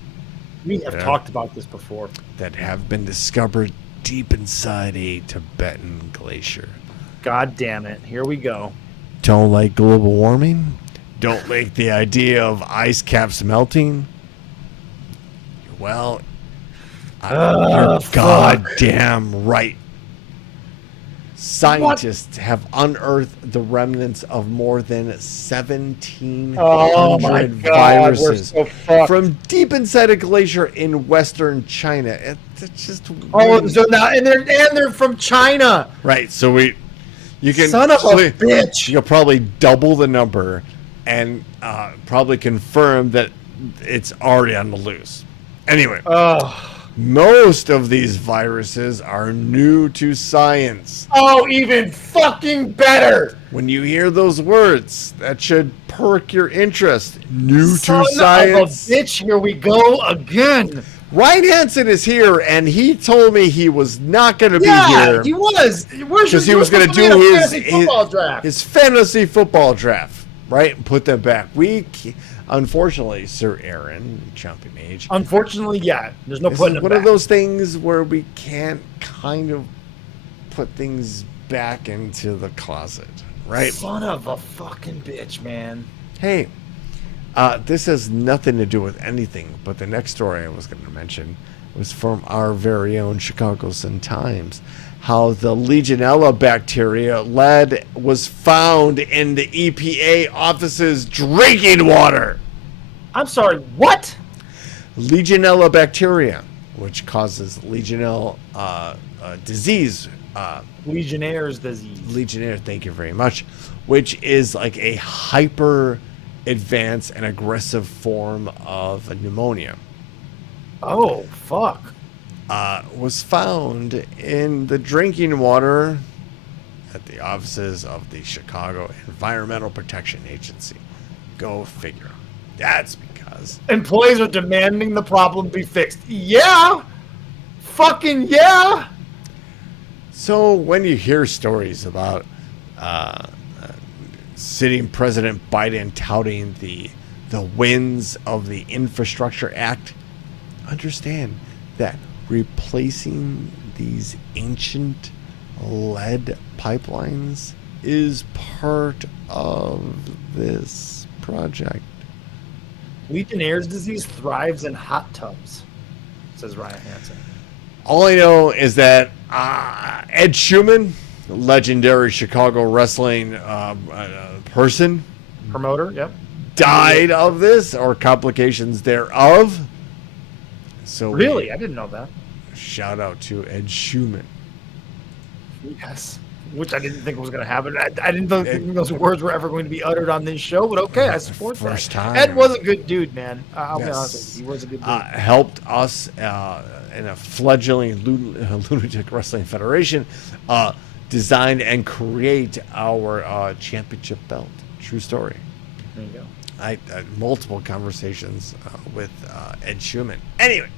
We have talked about this before. that have been discovered deep inside a Tibetan glacier. God damn it. Here we go. Don't like global warming? Don't like the idea of ice caps melting? Well, you're goddamn right. Scientists have unearthed the remnants of more than 1,700 Oh my God, viruses we're so fucked. from deep inside a glacier in western China. It's just Oh, so now and they're from China. right. So you can Son of a bitch. You'll probably double the number and probably confirm that it's already on the loose. Anyway. Most of these viruses are new to science. Oh, even fucking better. When you hear those words, that should perk your interest. New Son to science. of a bitch, here we go again. Ryan Hansen is here, and he told me he was not going to be here. He was. Because he was going to do football draft. his fantasy football draft, right? And put them back. Unfortunately, Sir Aaron, Chompy Mage. Unfortunately, yeah. There's no This putting is it one back. of those things where we can't kind of put things back into the closet, right? Son of a fucking bitch, man. Hey, this has nothing to do with anything, but the next story I was going to mention was from our very own Chicago Sun-Times. How the Legionella bacteria was found in the EPA office's drinking water. I'm sorry, what? Legionella bacteria, which causes Legionella disease. Legionnaire's disease. Legionnaire, thank you very much. Which is like a hyper advanced and aggressive form of pneumonia. Oh, fuck. Was found in the drinking water at the offices of the Chicago Environmental Protection Agency. Go figure. That's because Employees are demanding the problem be fixed. Yeah. Fucking yeah. So when you hear stories about sitting President Biden touting the wins of the Infrastructure Act, understand that replacing these ancient lead pipelines is part of this project. Legionnaire's disease thrives in hot tubs, says Ryan Hansen. All I know is that Ed Schumann, legendary Chicago wrestling person, Promoter, yep. died of this or complications thereof. So Really? I didn't know that. shout out to Ed Schumann. Yes. Which I didn't think was going to happen. I didn't think those words were ever going to be uttered on this show, but okay, I support First that. time. Ed was a good dude, man. I'll be Yes. honest with you. He was a good dude. Helped us in a fledgling lunatic wrestling federation design and create our championship belt. True story. There you go. I had multiple conversations with Ed Schumann. Anyway,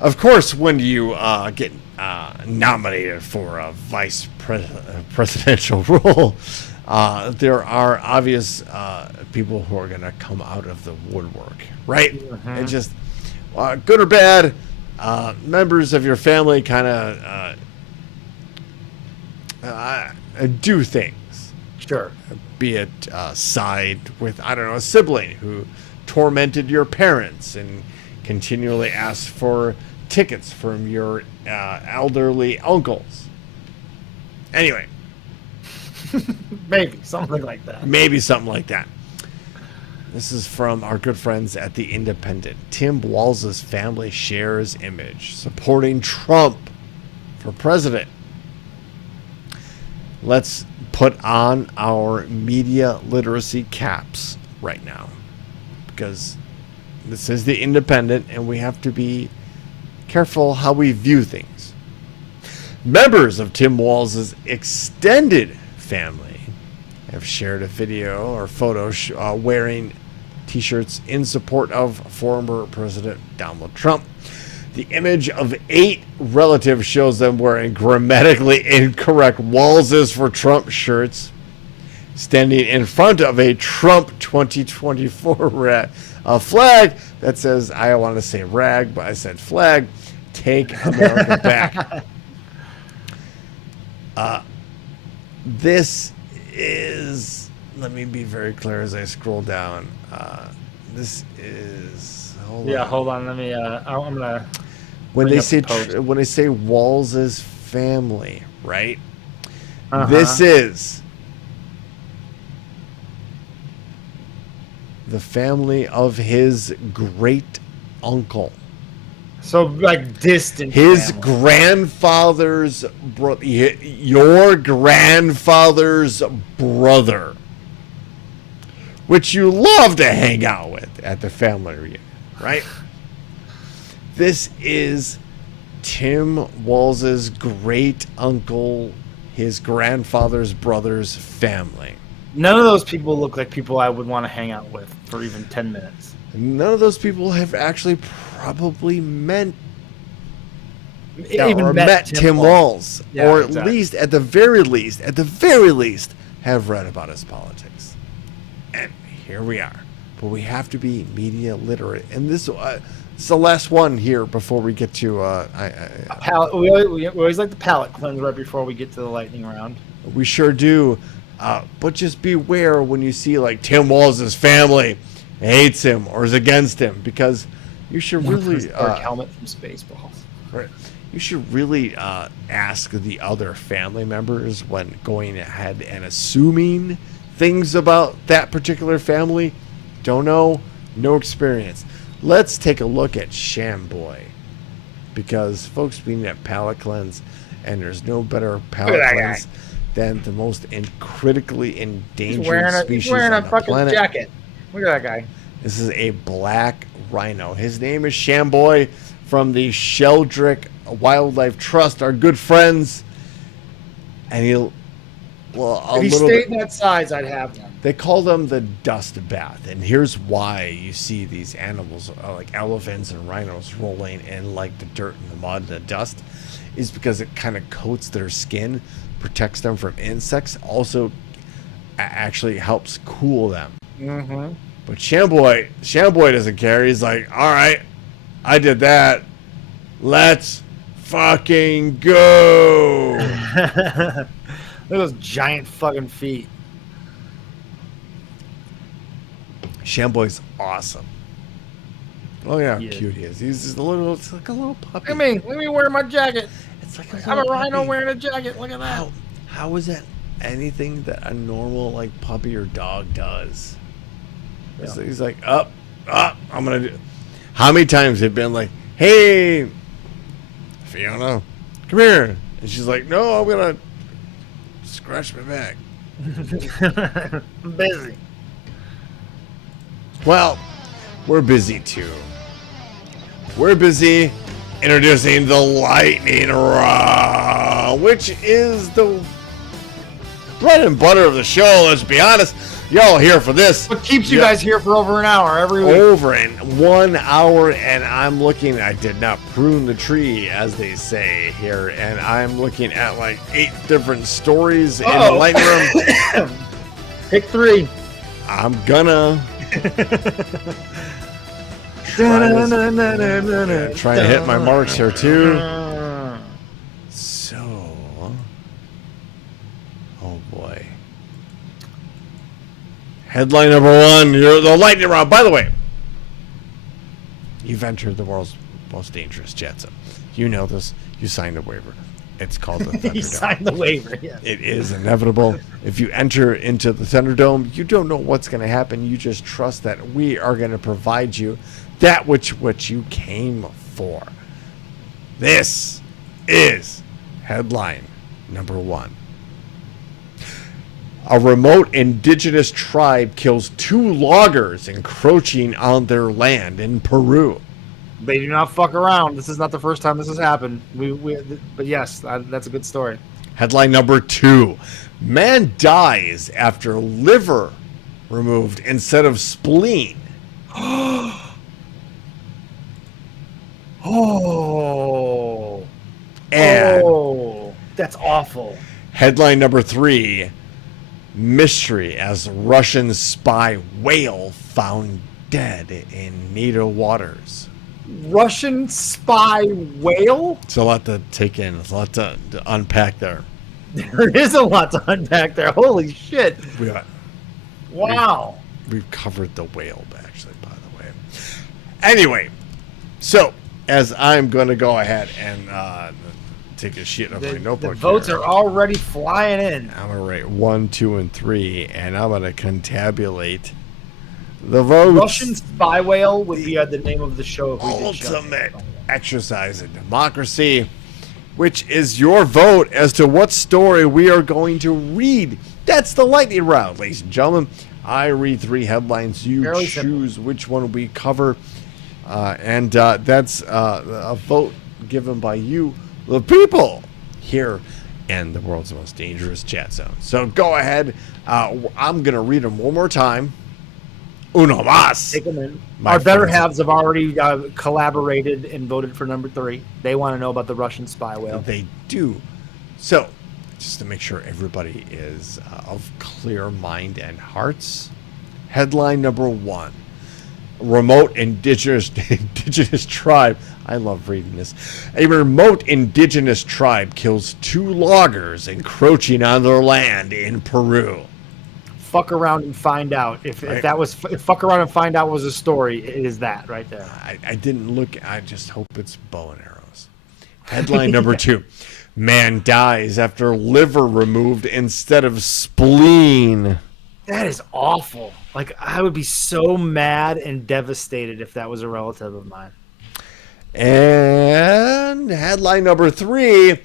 of course, when you get nominated for a presidential role, there are obvious people who are going to come out of the woodwork, right? Mm-hmm. And just good or bad, members of your family kind of do things. Sure. Be it side with, I don't know, a sibling who tormented your parents and continually asked for tickets from your elderly uncles. Anyway. Maybe something like that. Maybe something like that. This is from our good friends at The Independent. Tim Walz's family shares image supporting Trump for president. Let's put on our media literacy caps right now, because this is The Independent and we have to be careful how we view things. Members of Tim Walz's extended family have shared a video or photo wearing t-shirts in support of former President Donald Trump. The image of 8 relatives shows them wearing grammatically incorrect Walz's for Trump shirts, standing in front of a Trump 2024 flag that says, I want to say rag, but I said flag, take America back. This is, let me be very clear as I scroll down. This is, hold on. Let me, I'm going to. When they say Walz's family, right? This is the family of his great uncle. So, like, distant. His family. grandfather's brother, your grandfather's brother, which you love to hang out with at the family reunion, right? This is Tim Walz's great uncle, his grandfather's brother's family. None of those people look like people I would want to hang out with for even 10 minutes. None of those people have actually probably met Tim Walz, Yeah, or exactly. at least, at the very least, have read about his politics. And here we are. But we have to be media literate. And this it's the last one here before we get to... We always like the palate cleanse right before we get to the lightning round. We sure do. But just beware when you see, like, Tim Walz's family hates him or is against him, because you should really... Dark helmet from Spaceballs. Right. You should really ask the other family members when going ahead and assuming things about that particular family. Don't know, no experience. Let's take a look at Shamboy, because folks, we need a palate cleanse, and there's no better palate cleanse than the most critically endangered species He's wearing on a the fucking planet. jacket. Look at that guy. This is a black rhino. His name is Shamboy from the Sheldrick Wildlife Trust, our good friends. And If he stayed that size, I'd have one. they call them the dust bath. And here's why you see these animals, like elephants and rhinos, rolling in like the dirt and the mud and the dust, is because it kind of coats their skin, protects them from insects, also actually helps cool them. Mm-hmm. But Shamboy doesn't care. He's like, all right, I did that. Let's fucking go. Look at those giant fucking feet. Shamboy's awesome. Oh yeah, how Yeah. cute he is. He's just it's like a little puppy. Let me wear my jacket. It's like I'm a rhino puppy. wearing a jacket. Look at that. How is that anything that a normal like puppy or dog does? Yeah. He's like, I'm gonna do. How many times they've been like, hey, Fiona, come here, and she's like, no, I'm gonna scratch my back. I'm busy. Well, we're busy too. We're busy introducing the lightning round. now, which is the bread and butter of the show. Let's be honest. Y'all here for this. What keeps you guys here for over an hour every week? Over in 1 hour, and I'm looking. I did not prune the tree, as they say here, and I'm looking at like 8 different stories in the lightning room. Pick 3. I'm gonna try to hit my marks here too. So, oh boy. Headline number 1, you're the lightning round. By the way, you've entered the world's most dangerous jet zone. You know this. You signed a waiver. It's called the Thunderdome. You signed the waiver, yes. It is inevitable. If you enter into the Thunderdome, you don't know what's going to happen. You just trust that we are going to provide you that which you came for. This is headline number 1. A remote indigenous tribe kills 2 loggers encroaching on their land in Peru. They do not fuck around. This is not the first time this has happened. But yes, that's a good story. Headline number 2. Man dies after liver removed instead of spleen. Oh. And that's awful. headline number 3. Mystery as Russian spy whale found dead in NATO waters. Russian spy whale? It's a lot to take in. It's a lot to unpack there. There is a lot to unpack there. Holy shit. Wow. We've covered the whale, actually, by the way. Anyway, so as I'm going to go ahead and take a shit of my notebook. The votes here. are already flying in. I'm going to rate 1, 2, and 3, and I'm going to contabulate the votes. Russian spy whale would be the name of the show. If we did Ultimate exercise in democracy, which is your vote as to what story we are going to read. That's the lightning round, ladies and gentlemen. I read 3 headlines. You Fairly choose which one we cover. And that's a vote given by you, the people, here in the world's most dangerous chat zone. So go ahead. I'm going to read them one more time. Uno más. Take them in. My Our better friends. halves have already collaborated and voted for number 3. They want to know about the Russian spy whale. They do. So, just to make sure everybody is of clear mind and hearts, headline number 1. Remote indigenous tribe. I love reading this. A remote indigenous tribe kills 2 loggers encroaching on their land in Peru. Fuck around and find out. If fuck around and find out was a story, it is that right there. I didn't look. I just hope it's bow and arrows. Headline number 2. Man dies after liver removed instead of spleen. That is awful. Like, I would be so mad and devastated if that was a relative of mine. And headline number 3.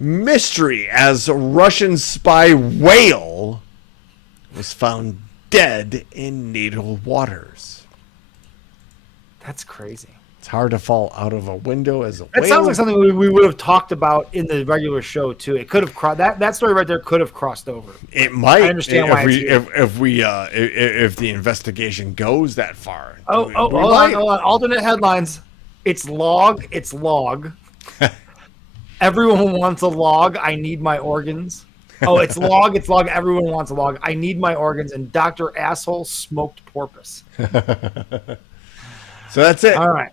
Mystery as Russian spy whale was found dead in NATO waters. That's crazy. It's hard to fall out of a window as a That whale. sounds like something we would have talked about in the regular show too. It could have crossed that story right there could have crossed over. It might. I understand why if the investigation goes that far. Hold on. Alternate headlines. It's log. Everyone wants a log. I need my organs. Oh, it's log. Everyone wants a log. I need my organs. And Dr. Asshole smoked porpoise. So that's it. All right.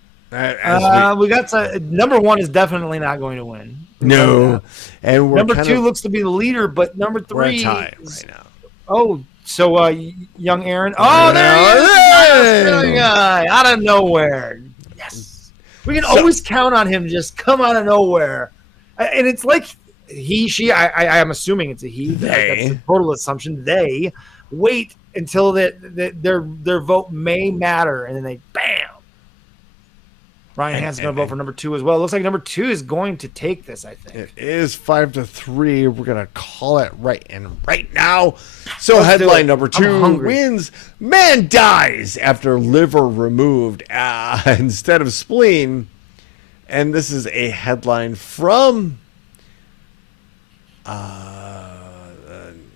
We got number 1 is definitely not going to win. No. And we're number 2 looks to be the leader, but number 3 we're a tie is, right now. Oh, so young Aaron. Oh, there he is. Australian guy out of nowhere. Yes. We can always count on him just come out of nowhere. And it's like he, she, I'm assuming it's a he. That's a total assumption. They wait until their vote may matter, and then they bam. Ryan Hansen's going to vote for number 2 as well. It looks like number 2 is going to take this, I think. It is 5-3. We're going to call it right now. So headline number 2 wins. Man dies after liver removed instead of spleen. And this is a headline from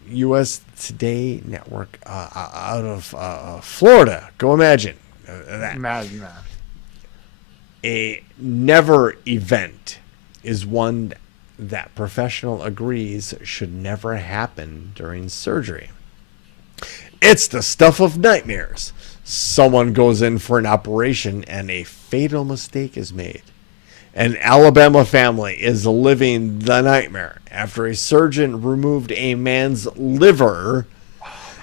U.S. Today Network out of Florida. Go imagine that. Imagine that. A never event is one that professional agrees should never happen during surgery. It's the stuff of nightmares. Someone goes in for an operation and a fatal mistake is made. An Alabama family is living the nightmare after a surgeon removed a man's liver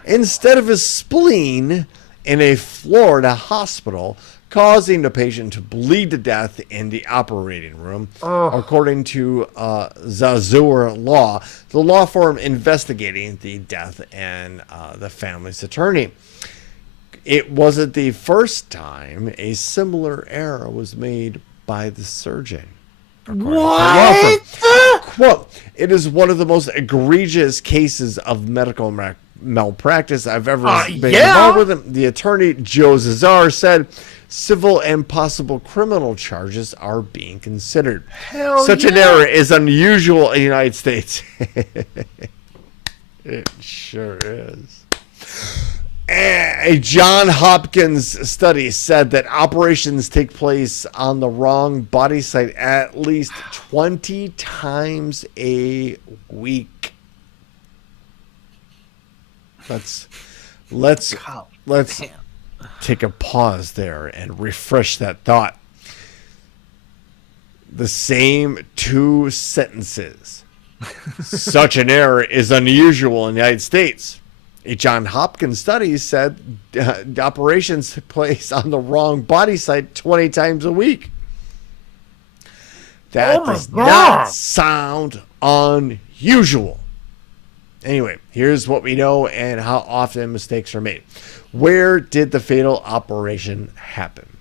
instead of his spleen in a Florida hospital, causing the patient to bleed to death in the operating room. According to Zazur Law, the law firm investigating the death, and the family's attorney. It wasn't the first time a similar error was made by the surgeon. What? Quote, it is one of the most egregious cases of medical malpractice I've ever been involved with. The attorney, Joe Zazar, said civil and possible criminal charges are being considered. Such an error is unusual in the United States. It sure is. A Johns Hopkins study said that operations take place on the wrong body site at least 20 times a week. Let's take a pause there and refresh that thought. The same two sentences. Such an error is unusual in the United States. A Johns Hopkins study said operations take place on the wrong body site 20 times a week. That does not sound unusual. Anyway, here's what we know and how often mistakes are made. Where did the fatal operation happen?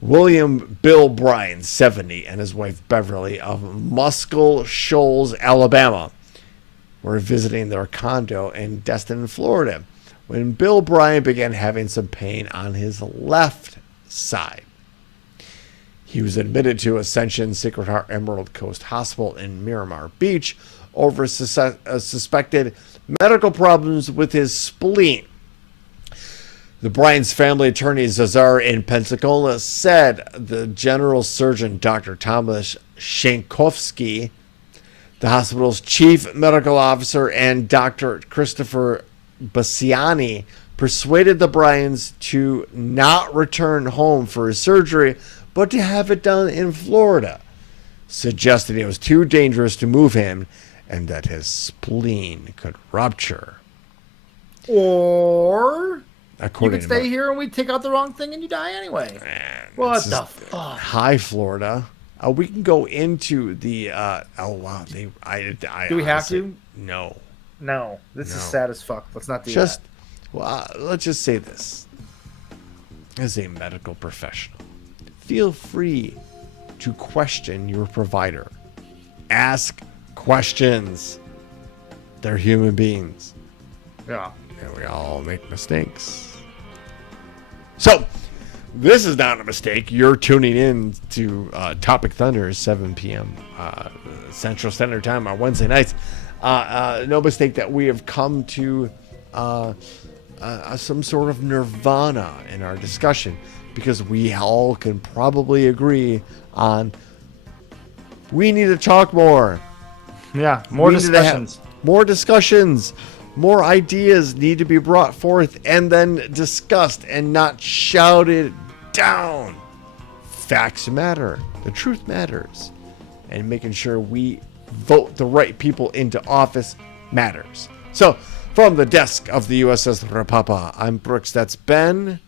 William Bill Bryan, 70, and his wife Beverly of Muscle Shoals, Alabama, were visiting their condo in Destin, Florida, when Bill Bryan began having some pain on his left side. He was admitted to Ascension Sacred Heart Emerald Coast Hospital in Miramar Beach over suspected medical problems with his spleen. The Bryan's family attorney, Zazar in Pensacola, said the general surgeon, Dr. Thomas Shankowski, the hospital's chief medical officer, and Dr. Christopher Bassiani persuaded the Bryans to not return home for his surgery, but to have it done in Florida, suggesting it was too dangerous to move him and that his spleen could rupture. Or according you could stay here and we take out the wrong thing and you die anyway. Man, what the fuck? Hi, Florida. We can go into the. Oh wow, do we have to? No. No, this is sad as fuck. Let's not do that. Well, let's just say this. As a medical professional, feel free to question your provider. Ask questions. They're human beings. Yeah. And we all make mistakes. So, this is not a mistake. You're tuning in to Topic Thunder, 7 p.m. Central Standard Time on Wednesday nights. No mistake that we have come to some sort of nirvana in our discussion, because we all can probably agree on we need to talk more. Yeah, more discussions. More discussions. More ideas need to be brought forth and then discussed and not shouted down. Facts matter. The truth matters. And making sure we vote the right people into office matters. So, from the desk of the USS Rapapa, I'm Brooks. That's Ben.